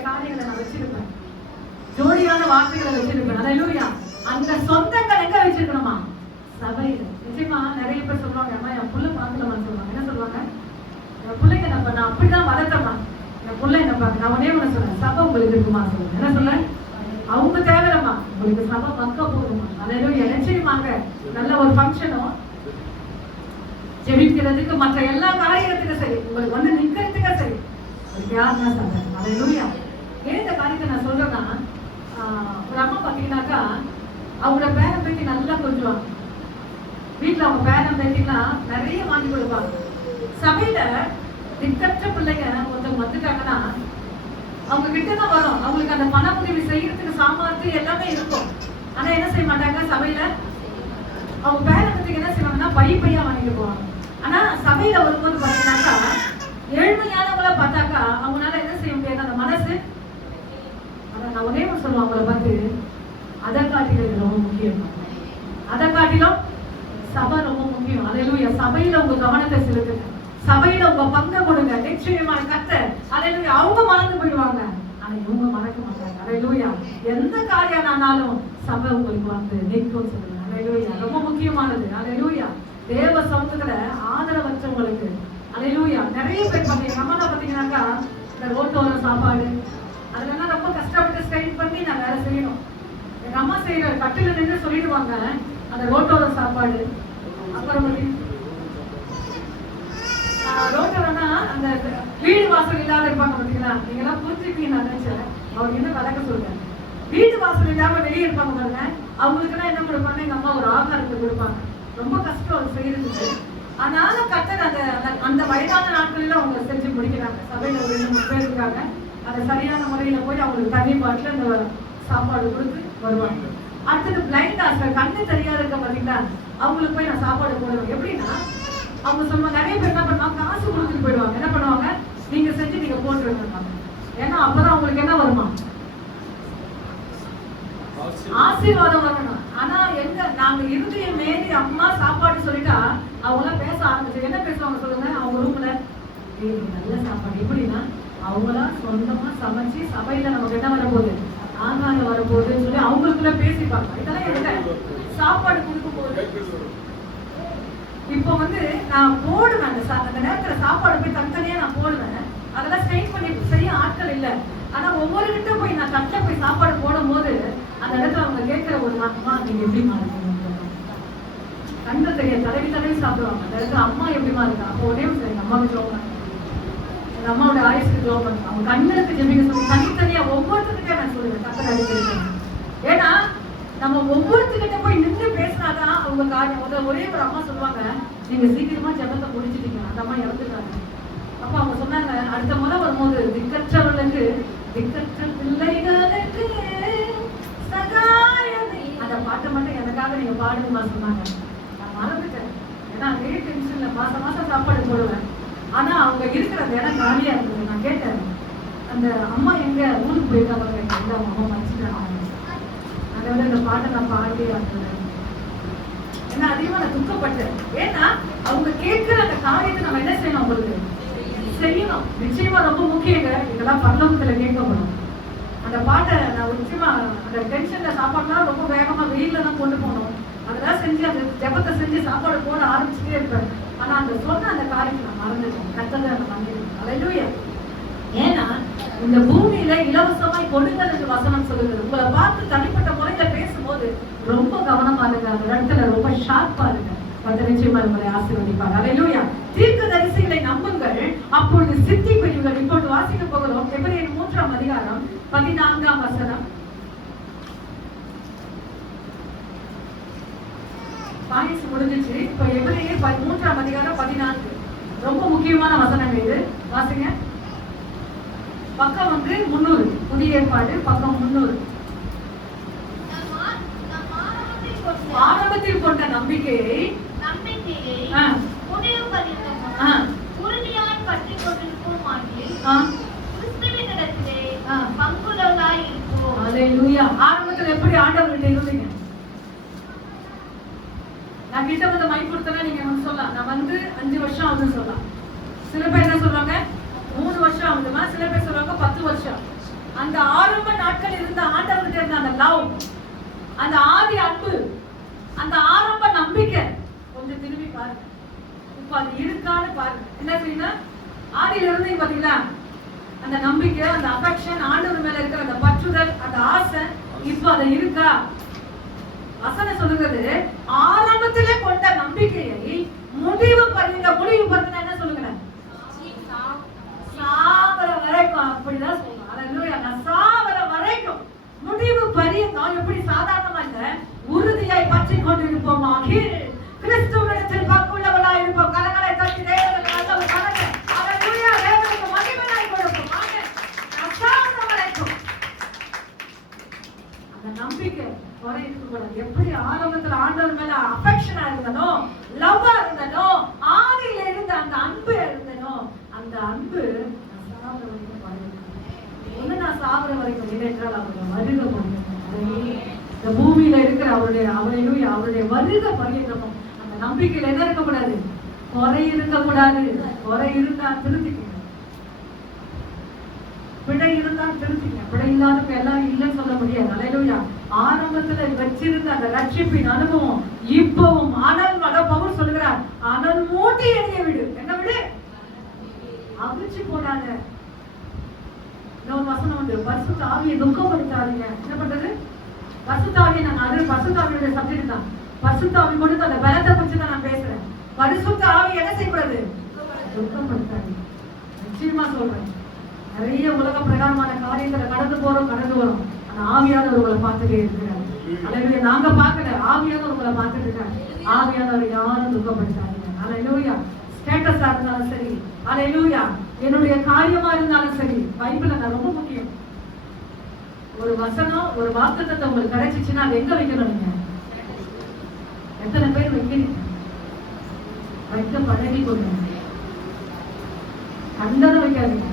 ஜோடியான வார்த்தைகளை வச்சிருப்பேன். அல்லேலூயா. அந்த சொந்தங்கள் எங்க வச்சிருக்கணுமா? சபையில. நிச்சயமா நிறைய பேர் சொல்லுவாங்க, அம்மா என் புள்ள பார்க்கலமான்னு சொல்லுவாங்க. என்ன சொல்லுவாங்க? என் பிள்ளைங்க நான் அப்படிதான் வளர்த்தமா, என் பிள்ளை என்ன பாருங்க. நான் உடனே ஒண்ணு சொல்றேன், சபை உங்களுக்கு இருக்குமா சொல்லுங்க. என்ன சொல்ல? அவங்க தேவையில்லம்மா, உங்களுக்கு சபை மக்க போகுமா. அல்லேலூயா. நிச்சயமாங்க நல்ல ஒரு ஃபங்க்ஷனும் ஜெபிக்கிறதுக்கு மற்ற எல்லா காரியத்துக்கும் சரி, உங்களுக்கு வந்து நிக்கிறதுக்கு சரி, உங்களுக்கு யாருன்னா சபை. அல்லேலூயா. ஏன் இந்த காரியத்தை நான் சொல்றேன்னா, ஒரு அம்மா பாத்தீங்கன்னாக்கா அவங்களோட பேரன் பேட்டி நல்லா கொஞ்சம் வீட்டுல அவங்க பேரன் பேட்டினா நிறைய வாங்கி கொடுப்பாங்க. சபையில திக்கற்ற பிள்ளைங்க ஒருத்தவங்க வந்துட்டாங்கன்னா அவங்க கிட்டதான் வரும். அவங்களுக்கு அந்த பண உதவி செய்யறதுக்கு சாமர்த்தியம் எல்லாமே இருக்கும். ஆனா என்ன செய்ய மாட்டாங்க, சபையில அவங்க பேரன் பத்திக்கு என்ன செய்வாங்கன்னா பையா வாங்கிட்டு போவாங்க. ஆனா சபையில வரும்போது பாத்தீங்கன்னாக்கா ஏழ்மையானவங்கள பார்த்தாக்கா அவங்களால என்ன செய்ய முடியாது, அந்த மனசு. அதான் நான் ஒரே சொல்லுவேன் அவங்கள பார்த்து, அதை காட்டிலும் ரொம்ப முக்கியம். அதை காட்டிலும் சபை ரொம்ப முக்கியம். அல்லேலூயா. சபையில உங்க கவனத்தை செலுத்துங்க, சபையில உங்க பங்கை கொடுங்க. நிச்சயமான கர்த்தர் அல்லேலூயா அவங்க மறந்து போயிடுவாங்க, ஆனா இவங்க மறக்க மாட்டாங்க. அல்லேலூயா. எந்த காரியம் ஆனாலும் சபை உங்களுக்கு வந்து நிற்கும் சொல்லுங்க. அல்லேலூயா. ரொம்ப முக்கியமானது. அல்லேலூயா. தேவ சமூகத்துல ஆதரவற்றவங்களுக்கு அல்லேலூயா நிறைய பேர் பாத்தீங்க. நம்ம பாத்தீங்கன்னாக்கா இந்த ரோட்டோர சாப்பாடு அதெல்லாம் ரொம்ப கஷ்டப்பட்டு ஸ்ட்ரெயின் பண்ணி நான் வேலை செய்யணும். எங்க அம்மா செய்யற கட்டில நின்று சொல்லிடுவாங்க அந்த ரோட்டோர சாப்பாடு. அப்புறம் ரோட்டோரனா அந்த வீடு வாசல் இல்லாத இருப்பாங்க பாத்தீங்களா, நீங்க எல்லாம் புரிஞ்சுப்பீங்க. நான் நினைச்சேன் அவங்க என்ன வழக்க சொல்றேன். வீடு வாசல் இல்லாம வெளியே இருப்பாங்க பாருங்க, அவங்களுக்கு எல்லாம் என்ன கொடுப்பாங்க, எங்க அம்மா ஒரு ஆகாரத்தை கொடுப்பாங்க. ரொம்ப கஷ்டம் அது செய்யறதுக்கு. ஆனாலும் கர்த்தர் அந்த அந்த வயதான நாட்களில அவங்க செஞ்சு முடிக்கிறாங்க. சபையில ஒரு 2-3 பேர் இருக்காங்க, அதை சரியான முறையில போய் அவங்களுக்கு தண்ணி பாட்டில் அந்த சாப்பாடு கொடுத்து வருவாங்க. அடுத்தது பிளைண்ட் ஆஸ்டர், கண்ணு தெரியாத இருக்க பாத்தீங்களா, அவங்களுக்கு போய் நான் சாப்பாடு போடுவேன். எப்படின்னா அவங்க சொல்லுவாங்க, நிறைய பேர் என்ன பண்ணுவாங்க, காசு கொடுத்துட்டு போயிடுவாங்க. என்ன பண்ணுவாங்க, நீங்க செஞ்சு நீங்க போட்டுருங்க. ஏன்னா அப்பதான் அவங்களுக்கு என்ன வருமா, ஆசீர்வாதம் வரணும். ஆனா எங்க நாங்க இருதய மேரி அம்மா சாப்பாடு சொல்லிட்டா அவங்க எல்லாம் பேச ஆரம்பிச்சு. என்ன பேசுவாங்க சொல்லுங்க, அவங்க ரூம்ல நல்ல சாப்பாடு. எப்படின்னா அவங்களா சொந்தமா சமைச்சு சபையில நமக்கு என்ன வரப்போகுது, ஆகாரம் வரப்போகுதுன்னு சொல்லி அவங்களுக்குள்ள பேசிப்பாங்க. இதெல்லாம் எங்க சாப்பாடு கொடுக்கும் போது இப்போ வந்து நான் போடுவேன். அந்த நேரத்துல சாப்பாடு போய் தனித்தனியா நான் போடுவேன். அதெல்லாம் ஸ்ட்ரெயின் பண்ணி செய்ய ஆட்கள் இல்லை. ஆனா ஒவ்வொரு கிட்ட போய் நான் தட்டை போய் சாப்பாடு போடும் போது அந்த இடத்துல அவங்க கேட்கிற ஒரு அம்மா நீங்க எப்படிமா இருக்கீங்க, கண்ணு தெரிய தடவி தடவி சாப்பிடுவாங்க. அந்த இடத்துல அம்மா எப்படிமா இருக்கா, அப்போ உடனே சரி அம்மாவுக்கு ஜோம் பண்ணுங்க, எங்க அம்மாவோட ஆயுசுக்கு ஜோம் பண்ணுங்க, அவங்க கண்ணுக்கு ஜெபிக்க சொல்லி தனித்தனியா ஒவ்வொருத்தருக்கிட்டே நான் சொல்லுவேன் கத்தர் அடிக்கிறேன். ஏன்னா நம்ம ஒவ்வொருத்தருக்கிட்ட போய் நின்று பேசினாதான் அவங்க காரியம். ஒரே ஒரு அம்மா சொல்லுவாங்க, நீங்க சீக்கிரமா ஜெபத்தை முடிச்சிட்டீங்க, அந்த அம்மா இறந்துட்டாங்க. அப்ப அவங்க சொன்னாங்க, அடுத்த முறை வரும்போது திக்கற்றவர்களுக்கு திக்கற்ற பிள்ளைகளுக்கு சகாயமே அந்த பாட்டை மட்டும் எனக்காக நீங்க பாடுங்கம்மா சொன்னாங்க. நான் மறந்துட்டேன். ஏன்னா அதே டென்ஷன்ல மாசம் மாசம் சாப்பாடு போடுவேன். ஆனா அவங்க இருக்கிற அந்த இடம் காலியா இருந்தது. நான் கேட்டேன், அந்த அம்மா எங்க ஊருக்கு போயிருக்காங்க, எங்க அம்மா மறைச்சிட்டாங்க. அதை விட இந்த பாட்டை நான் பாடி ஆக்குறேன். ஏன்னா அதிகமா நான் துக்கப்பட்டேன். ஏன்னா அவங்க கேட்கிற அந்த காரியத்தை நம்ம என்ன செய்யணும், அவங்களுக்கு செய்யணும். நிச்சயமா ரொம்ப முக்கியங்க. இதெல்லாம் பரலோகத்துல கேட்கப்படும். அந்த பாட்டை நான் நிச்சயமா அந்த டென்ஷன்ல சாப்பாடுலாம் ரொம்ப வேகமா வெயில்ல தான் கொண்டு போகணும். அதெல்லாம் செஞ்சு அந்த ஜெபத்தை செஞ்சு சாப்பாடு போட ஆரம்பிச்சுட்டே இருப்பேன். ஆனா அந்த சொன்ன அந்த காரியத்தை நான் மறந்துட்டேன். கர்த்தரை நான் மறந்துட்டேன். அல்லேலூயா. ஏன்னா இந்த பூமியில இலவசமாய் கொடுங்கள் வசனம் சொல்லுது. உங்களை பார்த்து தனிப்பட்ட முறையில பேசும்போது ரொம்ப கவனமா இருங்க. அந்த இடத்துல ரொம்ப ஷார்ப்பா இருங்க. நிச்சயமா உங்களை ஆசீர்வதிப்பார். அல்லேலூயா. தீர்க்கதரிசிகளை நம்புங்கள், அப்பொழுது சித்தி பெறுவீர்கள். இப்பொழுது வாசிக்க போகிறோம் எபிரேயர் 3ஆம் அதிகாரம் 14ஆம் வசனம். பாயிண்ட்ஸ் முடிஞ்சிச்சு. இப்ப எபிரேயர் 3ஆம் அதிகாரம் 14 ரொம்ப முக்கியமான வசனம் இது. வாசிங்க. பக்கம் வந்து 300, புதிய ஏற்பாடு பக்கம் 300. ஆரம்பத்தில் கொண்ட நம்பிக்கையை முடிவு உறுதியாய் பற்றி கொண்டிருப்போம் ஆகிய கிறிஸ்துவினிடத்திலே பங்குள்ளவர்களாய் இருப்போம். அல்லேலூயா. ஆரம்பத்தில் எப்படி ஆண்டவர்கிட்ட இருந்தீங்க? நான் கிட்ட வந்து மைக் கொடுத்தேன்னா நீங்க வந்து சொல்லலாம், நான் வந்து 5 வருஷம் ஆகுதுன்னு சொல்லலாம். சில பேர் என்ன சொல்றாங்க 3 வருஷம் ஆகுதுமா, சில பேர் சொல்றாங்க 10 வருஷம். அந்த ஆரம்ப நாட்கள் இருந்த ஆண்டவர் லவ், அந்த ஆதி அன்பு, அந்த ஆரம்ப நம்பிக்கை கொஞ்சம் திரும்பி பாருங்க. இப்ப அது இருக்கான்னு பாருங்க. என்ன செய்யணும்? ஆதியில இருந்து பாத்தீங்களா அந்த நம்பிக்கை, அந்த அஃபெக்ஷன், ஆண்டவர் மேல இருக்கிற அந்த பற்றுதல், அந்த ஆசை, இப்ப அது இருக்கா? வசனம் சொல்லுகிறது ஆரம்பத்திலே கொண்ட நம்பிக்கையை முடிவு பண்ணுங்க. முடிவு பண்ணுங்க என்ன சொல்லுங்க? சாவர வரைக்கும். அப்படிதான் சொல்லுங்க. அல்லேலூயா. நான் சாவர வரைக்கும் முடிவு பரியந்தம் எப்படி சாதாரணமா இல்ல, உறுதியாய் பற்றி கொண்டிருப்போமா? கிறிஸ்துவிடத்தில் பங்குள்ளவளாய் இருப்போம். கரங்களை தட்டி தேவனுக்கு நல்ல ஒரு கரங்களை. அல்லேலூயா. தேவனுக்கு மகிமையாய் கொடுப்போம். நான் சாவர வரைக்கும் அந்த நம்பிக்கை குறை இருக்கக்கூடாது. எப்படி ஆரம்பத்துல ஆண்டவர் மேல அஃபெக்ஷனா இருந்தனோ, லவ்வா இருந்தனோ, ஆதியில இருந்த அந்த அன்பு இருந்தனோ, அந்த அன்பு நான் சாவர வரைக்கும் பாருங்க. நான் சாவர வரைக்கும் ஏனென்றால் அவருடைய வருக பரியந்தம், இந்த பூமியில இருக்கிற அவருடைய வருக பரியந்தமும் அந்த நம்பிக்கையில என்ன இருக்கக்கூடாது? குறை இருக்கக்கூடாது. குறை இருந்தா திருத்திக்கணும், பிழை இருந்தா திருத்திக்கணும். பிழை இல்லாத எல்லாரும் இல்லைன்னு சொல்ல முடியாது. அல்லேலூயா. ஆரம்பத்துல வச்சிருந்த அந்த ரட்சிப்பின் அனுபவம் இப்பவும் அனல் மட பவுல் சொல்லுகிறார், அனல் மூட்டி எரிய விடு. என்ன விடு? அவிச்சு போடாத. இன்னொரு வசனம் உண்டு, பரிசுத்த ஆவியை துக்கப்படுத்தாதீங்க. என்ன பண்றது? பரிசுத்த ஆவியை நான் பரிசுத்த ஆவியோட சப்ஜெக்ட் தான். பரிசுத்த ஆவி கொடுத்து அந்த பலத்தை குறிச்சு தான் நான் பேசுறேன். பரிசுத்த ஆவி என்ன செய்யக்கூடாது? துக்கப்படுத்தாதீங்க. நிச்சயமா சொல்றேன். நிறைய உலக பிரகாரமான காரியங்களை கடந்து வரும். ஆனா ஆவியானவர் உங்களை பார்த்துட்டே இருக்கிறார். அல்லேலூயா. நாங்க பார்க்கல, ஆவியானவர் உங்களை பார்த்துட்டு இருக்காரு. ஆவியானவர் யாரும் துக்கப்படுத்தாதீங்க. அல்லேலூயா. ஸ்டேட்டஸா இருந்தாலும் சரி, அல்லேலூயா, என்னுடைய காரியமா இருந்தாலும் சரி, பைபிள்ல நான் ரொம்ப முக்கியம். ஒரு வசனம், ஒரு வாக்குத்தத்தம் உங்களுக்கு கிடைச்சிச்சுன்னா அது எங்க வைக்கணும்? நீங்க எத்தனை பேர் வைக்கிறீங்க? வைக்க பழகி கொள்ளுங்க. கண்டனம் வைக்காதீங்க.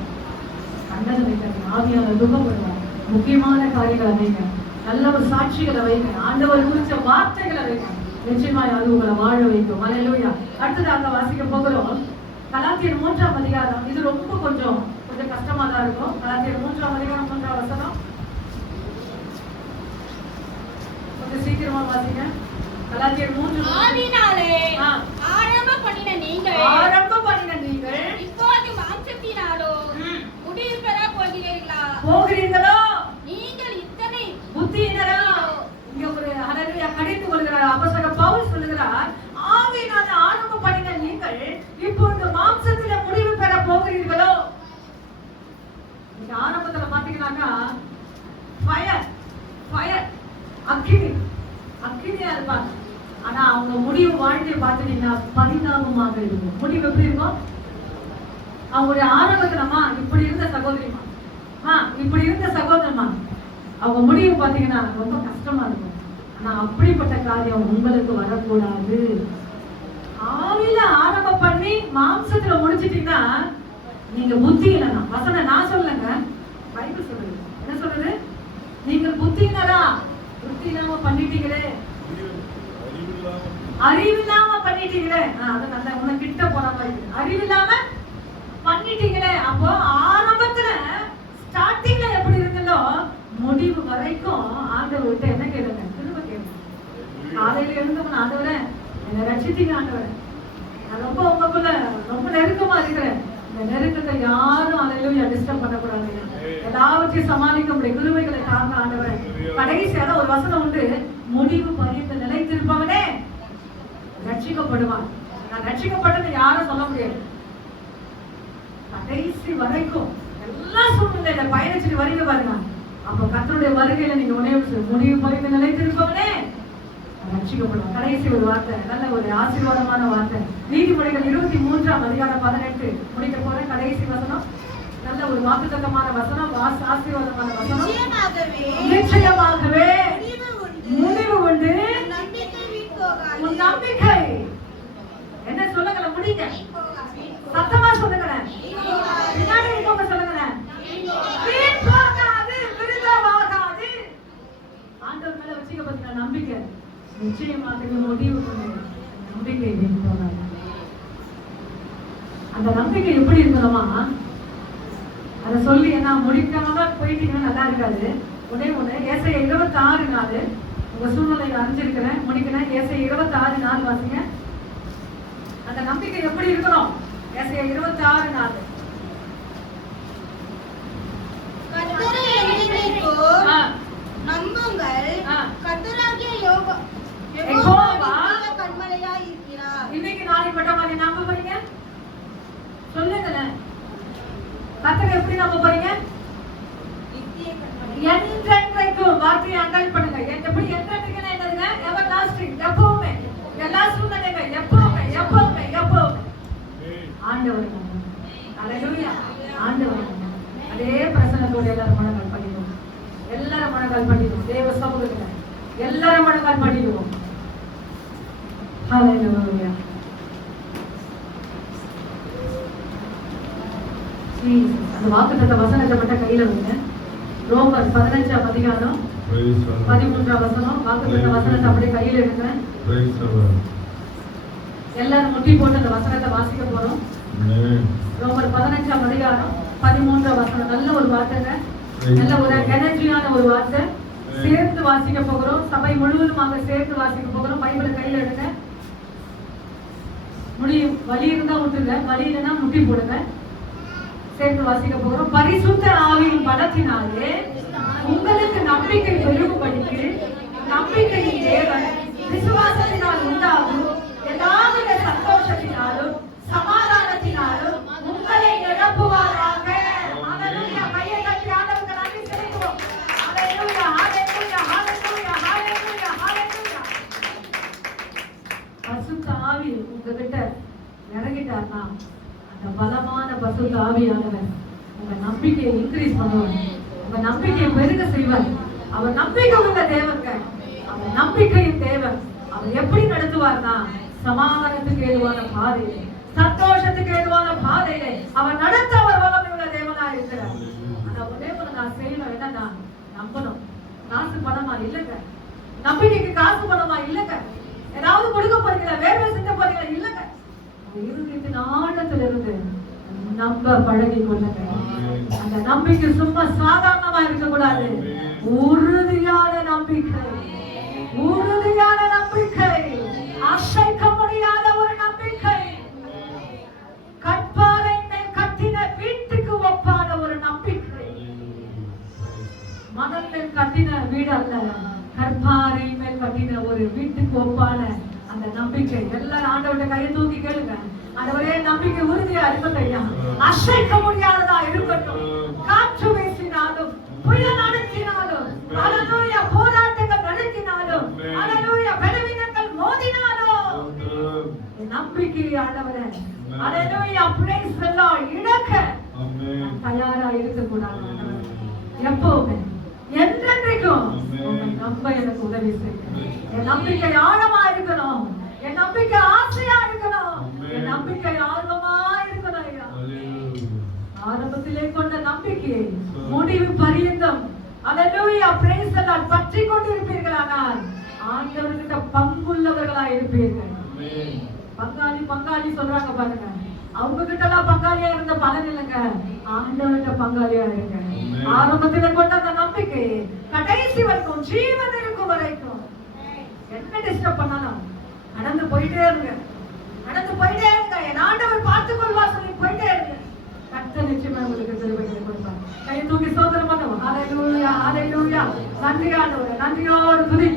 ஆவியானவர் துக்கப்படுவார். முக்கியமான காரியங்களை வைங்க. நல்ல ஒரு சாட்சிகளை வைங்க. ஆண்டவர் குறிச்ச வார்த்தைகளை வைங்க. நிச்சயமாய் அது உங்களை வாழ வைக்கும். அல்லேலூயா. அடுத்ததாக வாசிக்க போகிறோம் கலாத்தியர் 3ஆம் அதிகாரம். இது ரொம்ப கொஞ்சம் கஷ்டமா தான் இருக்கும். கலாத்தியர் 3ஆம் அதிகாரம் 3ஆம் வசனம். கொஞ்சம் சீக்கிரமா வாசிங்க. கலாத்தியர் 3. ஆவியினாலே ஆரம்ப பண்ணின நீங்கள் இப்போது மாம்சத்தினாலோ முடிவு பெற போகிறீர்களோ? நீங்கள் இத்தனை புத்தியினரா? இங்க ஒரு ஹல்லேலூயா கடிந்து கொள்கிறார் அப்போஸ்தலர் பவுல் சொல்லுகிறார், ஆவியினால ஆரம்பம் பண்ணின நீங்கள் இப்பொழுது மாம்சத்திலே முடிவு பெற போகிறீர்களோ? இந்த ஆரம்பத்துல பாத்தீங்கன்னாக்கா ஃபயர் அக்கினியா இருப்பாங்க. ஆனா அவங்க முடிவு வாழ்க்கையை பார்த்துட்டீங்கன்னா பரிணாமமாக இருக்கும். முடிவு எப்படி இருக்கும்? அவங்களுடைய ஆரம்பத்துலமா இப்படி இருந்த சகோதரிமா, இப்படி இருந்த சகோதரமா, அவங்க முடிவு பாத்தீங்கன்னா ரொம்ப கஷ்டமா இருக்கும். ஆனா அப்படிப்பட்ட காரியம் உங்களுக்கு வரக்கூடாது. ஆவில ஆரம்பம் பண்ணி மாம்சத்துல முடிச்சிட்டீங்கன்னா நீங்க புத்தி இல்லைன்னா, வசனம் நான் சொல்லுங்க, பைபிள் சொல்லுது. என்ன சொல்றது? நீங்க புத்தியினரா? புத்தி இல்லாம பண்ணிட்டீங்களே, அறிவில்லாம பண்ணிட்டீங்களே. அது நல்ல உன கிட்ட போற மாதிரி அறிவில்லாம பண்ணிட்டீங்களே. அப்போ ஆரம்பத்துல ஸ்டார்டிங்ல எப்படி இருந்ததோ முடிவு வரைக்கும் ஆண்டவர்கிட்ட என்ன கேளுங்க? திரும்ப கேளுங்க. காலையில இருந்தவன் ஆண்டவரே என்னை ரட்சித்தீங்க ஆண்டவரே, நான் ரொம்ப உங்களுக்குள்ள ரொம்ப நெருக்கமா இருக்கிறேன். இந்த நெருக்கத்தை யாரும் அல்லேலூயா டிஸ்டர்ப் பண்ணக்கூடாது. எல்லாவற்றையும் சமாளிக்க முடியும் கிருபைகளை தாங்க ஆண்டவரே. கடைசியான ஒரு வசனம் உண்டு, முடிவு பரியந்த நிலைத்திருப்பவனே ரட்சிக்கப்படுவான். நான் ரட்சிக்கப்பட்டது யாரும் சொல்ல முடியாது. கடைசி வரைக்கும் எல்லா சூழ்நிலையில பயணிச்சுட்டு வரீங்க பாருங்க. அப்ப கர்த்தருடைய வருகையில நீங்க முடிவு பரியந்த நிலைத்திருப்பவனே ரட்சிக்கப்படுவான். கடைசி ஒரு வார்த்தை, நல்ல ஒரு ஆசீர்வாதமான வார்த்தை. நீதிமொழிகள் 23ஆம் அதிகாரம் 18 முடிக்க போற கடைசி வசனம். நல்ல ஒரு வாக்குத்தத்தமான வசனம், ஆசீர்வாதமான வசனம். நிச்சயமாகவே முடிவு உண்டு. உன் நம்பிக்கை என்ன சொல்லுங்கள? முடிங்க, சத்தமா சொல்லுங்களேன். பின்னாடி இருக்கவங்க சொல்லுங்களேன். ஆண்டவர் மேல வச்சுக்க பத்தின நம்பிக்கை நிச்சயமாகவே முடிவு உண்டு. நம்பிக்கை அந்த நம்பிக்கை எப்படி இருக்கணுமா? அதை சொல்லி என்ன முடிக்காம போயிட்டீங்கன்னா நல்லா இருக்காது. ஒண்ணு ஏசாயா 26:4 உங்க சூழ்நிலையை அறிஞ்சிருக்கிறேன் முடிக்கிறேன். ஏசாயா 26:4 வாசிங்க. அந்த நம்பிக்கை எப்படி இருக்கணும்? ஏசாயா 26:4 கர்த்தரை எண்ணிக்கைக்கோர் நம்புங்கள். கர்த்தராகிய யெகோவா கன்மலையாய் இருக்கிறார். இன்னைக்கு நாளைக்கு மட்டும் மாதிரி நம்ப போறீங்க? சொல்லுங்களேன். கர்த்தரை எப்படி நம்ப போறீங்க? என்றென்றைக்கும் வார்த்தையை அண்டர்லைன் பண்ணுங்க. எப்படி என்றென்றைக்குன்னா என்னதுங்க? எவர்லாஸ்டிங், எப்பவுமே, எல்லா சூழ்நிலைங்க, எப்பவுமே எப்பவுமே எப்பவுமே ஆண்டவரை நம்புங்க. ஹல்லேலூயா. ஆண்டவரை நம்புங்க. அதே பிரசன்னத்தோட எல்லாரும் மனங்கள் பண்ணிடுவோம். எல்லாரும் மனங்கள் பண்ணிடுவோம். தேவ சமூகத்துல எல்லாரும் மனங்கள் பண்ணிடுவோம். ஹல்லேலூயா. அந்த வாக்குத்தத்த வசனத்தை மட்டும் கையில வைங்க. ரோமர் 15ஆம் அதிகாரம் 13ஆம் வசனம். வாக்குத்தத்த வசனத்தை அப்படியே கையில எடுங்க. எல்லாரும் முட்டி போட்டு அந்த வசனத்தை வாசிக்க போறோம். ரோமர் 15ஆம் அதிகாரம் 13ஆம் வசனம். நல்ல ஒரு வார்த்தைங்க, நல்ல ஒரு எனர்ஜியான ஒரு வார்த்தை. சேர்த்து வாசிக்க போகிறோம். சபை முழுவதுமாக சேர்த்து வாசிக்க போகிறோம். பைபிளை கையில எடுங்க. முடியும், வலி இருந்தா விட்டுருங்க, வலி இல்லைன்னா முட்டி போடுங்க. சேர்த்து வாசிக்க போகிறோம். பரிசுத்த ஆவியின் பலத்தினாலே உங்களுக்கு நம்பிக்கை பெருகும்படிக்கு நம்பிக்கையின் தேவன் விசுவாசத்தினால் உண்டாகும் எல்லாவித சந்தோஷத்தினாலும் சமாதானத்தினாலும் உங்களை நிரப்புவாராக. ஹல்லேலூயா. கையை தட்டி ஆண்டவருக்கு நன்றி செலுத்துவோம். ஹல்லேலூயா, ஹல்லேலூயா, ஹல்லேலூயா, ஹல்லேலூயா, ஹல்லேலூயா. பரிசுத்த ஆவி உங்ககிட்ட இறங்கிட்டார்னா அந்த பலமான பரிசுத்த ஆவியானவர் உங்க நம்பிக்கையை இன்க்ரீஸ் பண்ணுவார். உங்க நம்பிக்கையை பெருக செய்வார். அவர் நம்பிக்கை உள்ள தேவங்க. அவர் நம்பிக்கையின் தேவன். அவர் எப்படி நடத்துவார்னா சமாதானத்துக்கு ஏதுவான பாதையிலே, சந்தோஷத்துக்கு ஏதுவான பாதையிலே அவர் நடத்த அவர் வல்லமை உள்ள தேவனா இருக்கிறார். ஆனா ஒரே ஒரு நான் செய்யணும் என்னன்னா நம்பணும். காசு பணமா இல்லைங்க. நம்பிக்கைக்கு காசு பணமா இல்லைங்க. ஏதாவது கொடுக்க போறீங்களா? வேர்வை சிந்த போறீங்களா? இல்லைங்க. இருதயத்தின் ஆழத்துல இருந்து நம்ப பழகி கொள்ளுங்க. அந்த நம்பிக்கை சும்மா சாதாரணமா இருக்க கூடாது. உறுதியான நம்பிக்கை, உறுதியான நம்பிக்கை, அசைக்க முடியாத ஒரு நம்பிக்கை. கற்பாறை மேல் கட்டின வீட்டுக்கு ஒப்பான ஒரு நம்பிக்கை. மணல் மேல் கட்டின வீடு அல்ல, கற்பாறை மேல் கட்டின ஒரு வீட்டுக்கு ஒப்பான அந்த நம்பிக்கை. எல்லாரும் ஆண்டவருடைய கையை தூக்கி கேளுங்க. ஆண்டவரே, நம்பிக்கை உறுதியா இருக்கட்டும். அசைக்க முடியாததா இருக்கட்டும். காற்று வீசினாலும், புயல் அடிச்சினாலும், ஹல்லேலூயா, போராட்டங்கள் நடத்தினாலும், ஹல்லேலூயா, பலவீனங்கள் மோதினாலும் நம்பிக்கை ஆண்டவரே, ஹல்லேலூயா, பிரைஸ் தி லார்ட், இழக்க தயாரா இருக்க கூடாது. எப்பவுமே என்றென்றைக்கும் நம்ப எனக்கு உதவி செய்யுங்க. என் நம்பிக்கை ஆழமா இருக்கணும். என் நம்பிக்கை ஆசையா இருக்கணும். என் நம்பிக்கை ஆர்வமா இருக்கணும். ஐயா, ஆரம்பத்திலே கொண்ட நம்பிக்கையை முடிவு பரியந்தம் ஹல்லேலூயா பிரைஸ் தி லார்ட் பற்றி கொண்டிருப்பீர்களானால் ஆண்டவர்கிட்ட பங்குள்ளவர்களா இருப்பீர்கள். பங்காளி சொல்றாங்க பாருங்க. அவங்க கிட்ட எல்லாம் பங்காளியா இருந்த பலன் இல்லைங்க. ஆண்டவர்கிட்ட பங்காளியா இருங்க. ஆரம்பத்துல கொண்ட அந்த நம்பிக்கை கடைசி வரைக்கும், ஜீவன் இருக்கும் வரைக்கும் என்ன டிஸ்டர்ப் பண்ணாலும் நடந்து போயிட்டே இருங்க. நடந்து போயிட்டே இருங்க. என் ஆண்டவர் பார்த்துக் கொள்வார் சொல்லி போயிட்டே இருங்க. கர்த்தர் நிச்சயமா உங்களுக்கு கிருபைகளை கொடுப்பார். கை தூக்கி சோதனை பண்ணுவோம். ஹல்லேலூயா, ஹல்லேலூயா. நன்றி ஆண்டவரே, நன்றியோடு துதி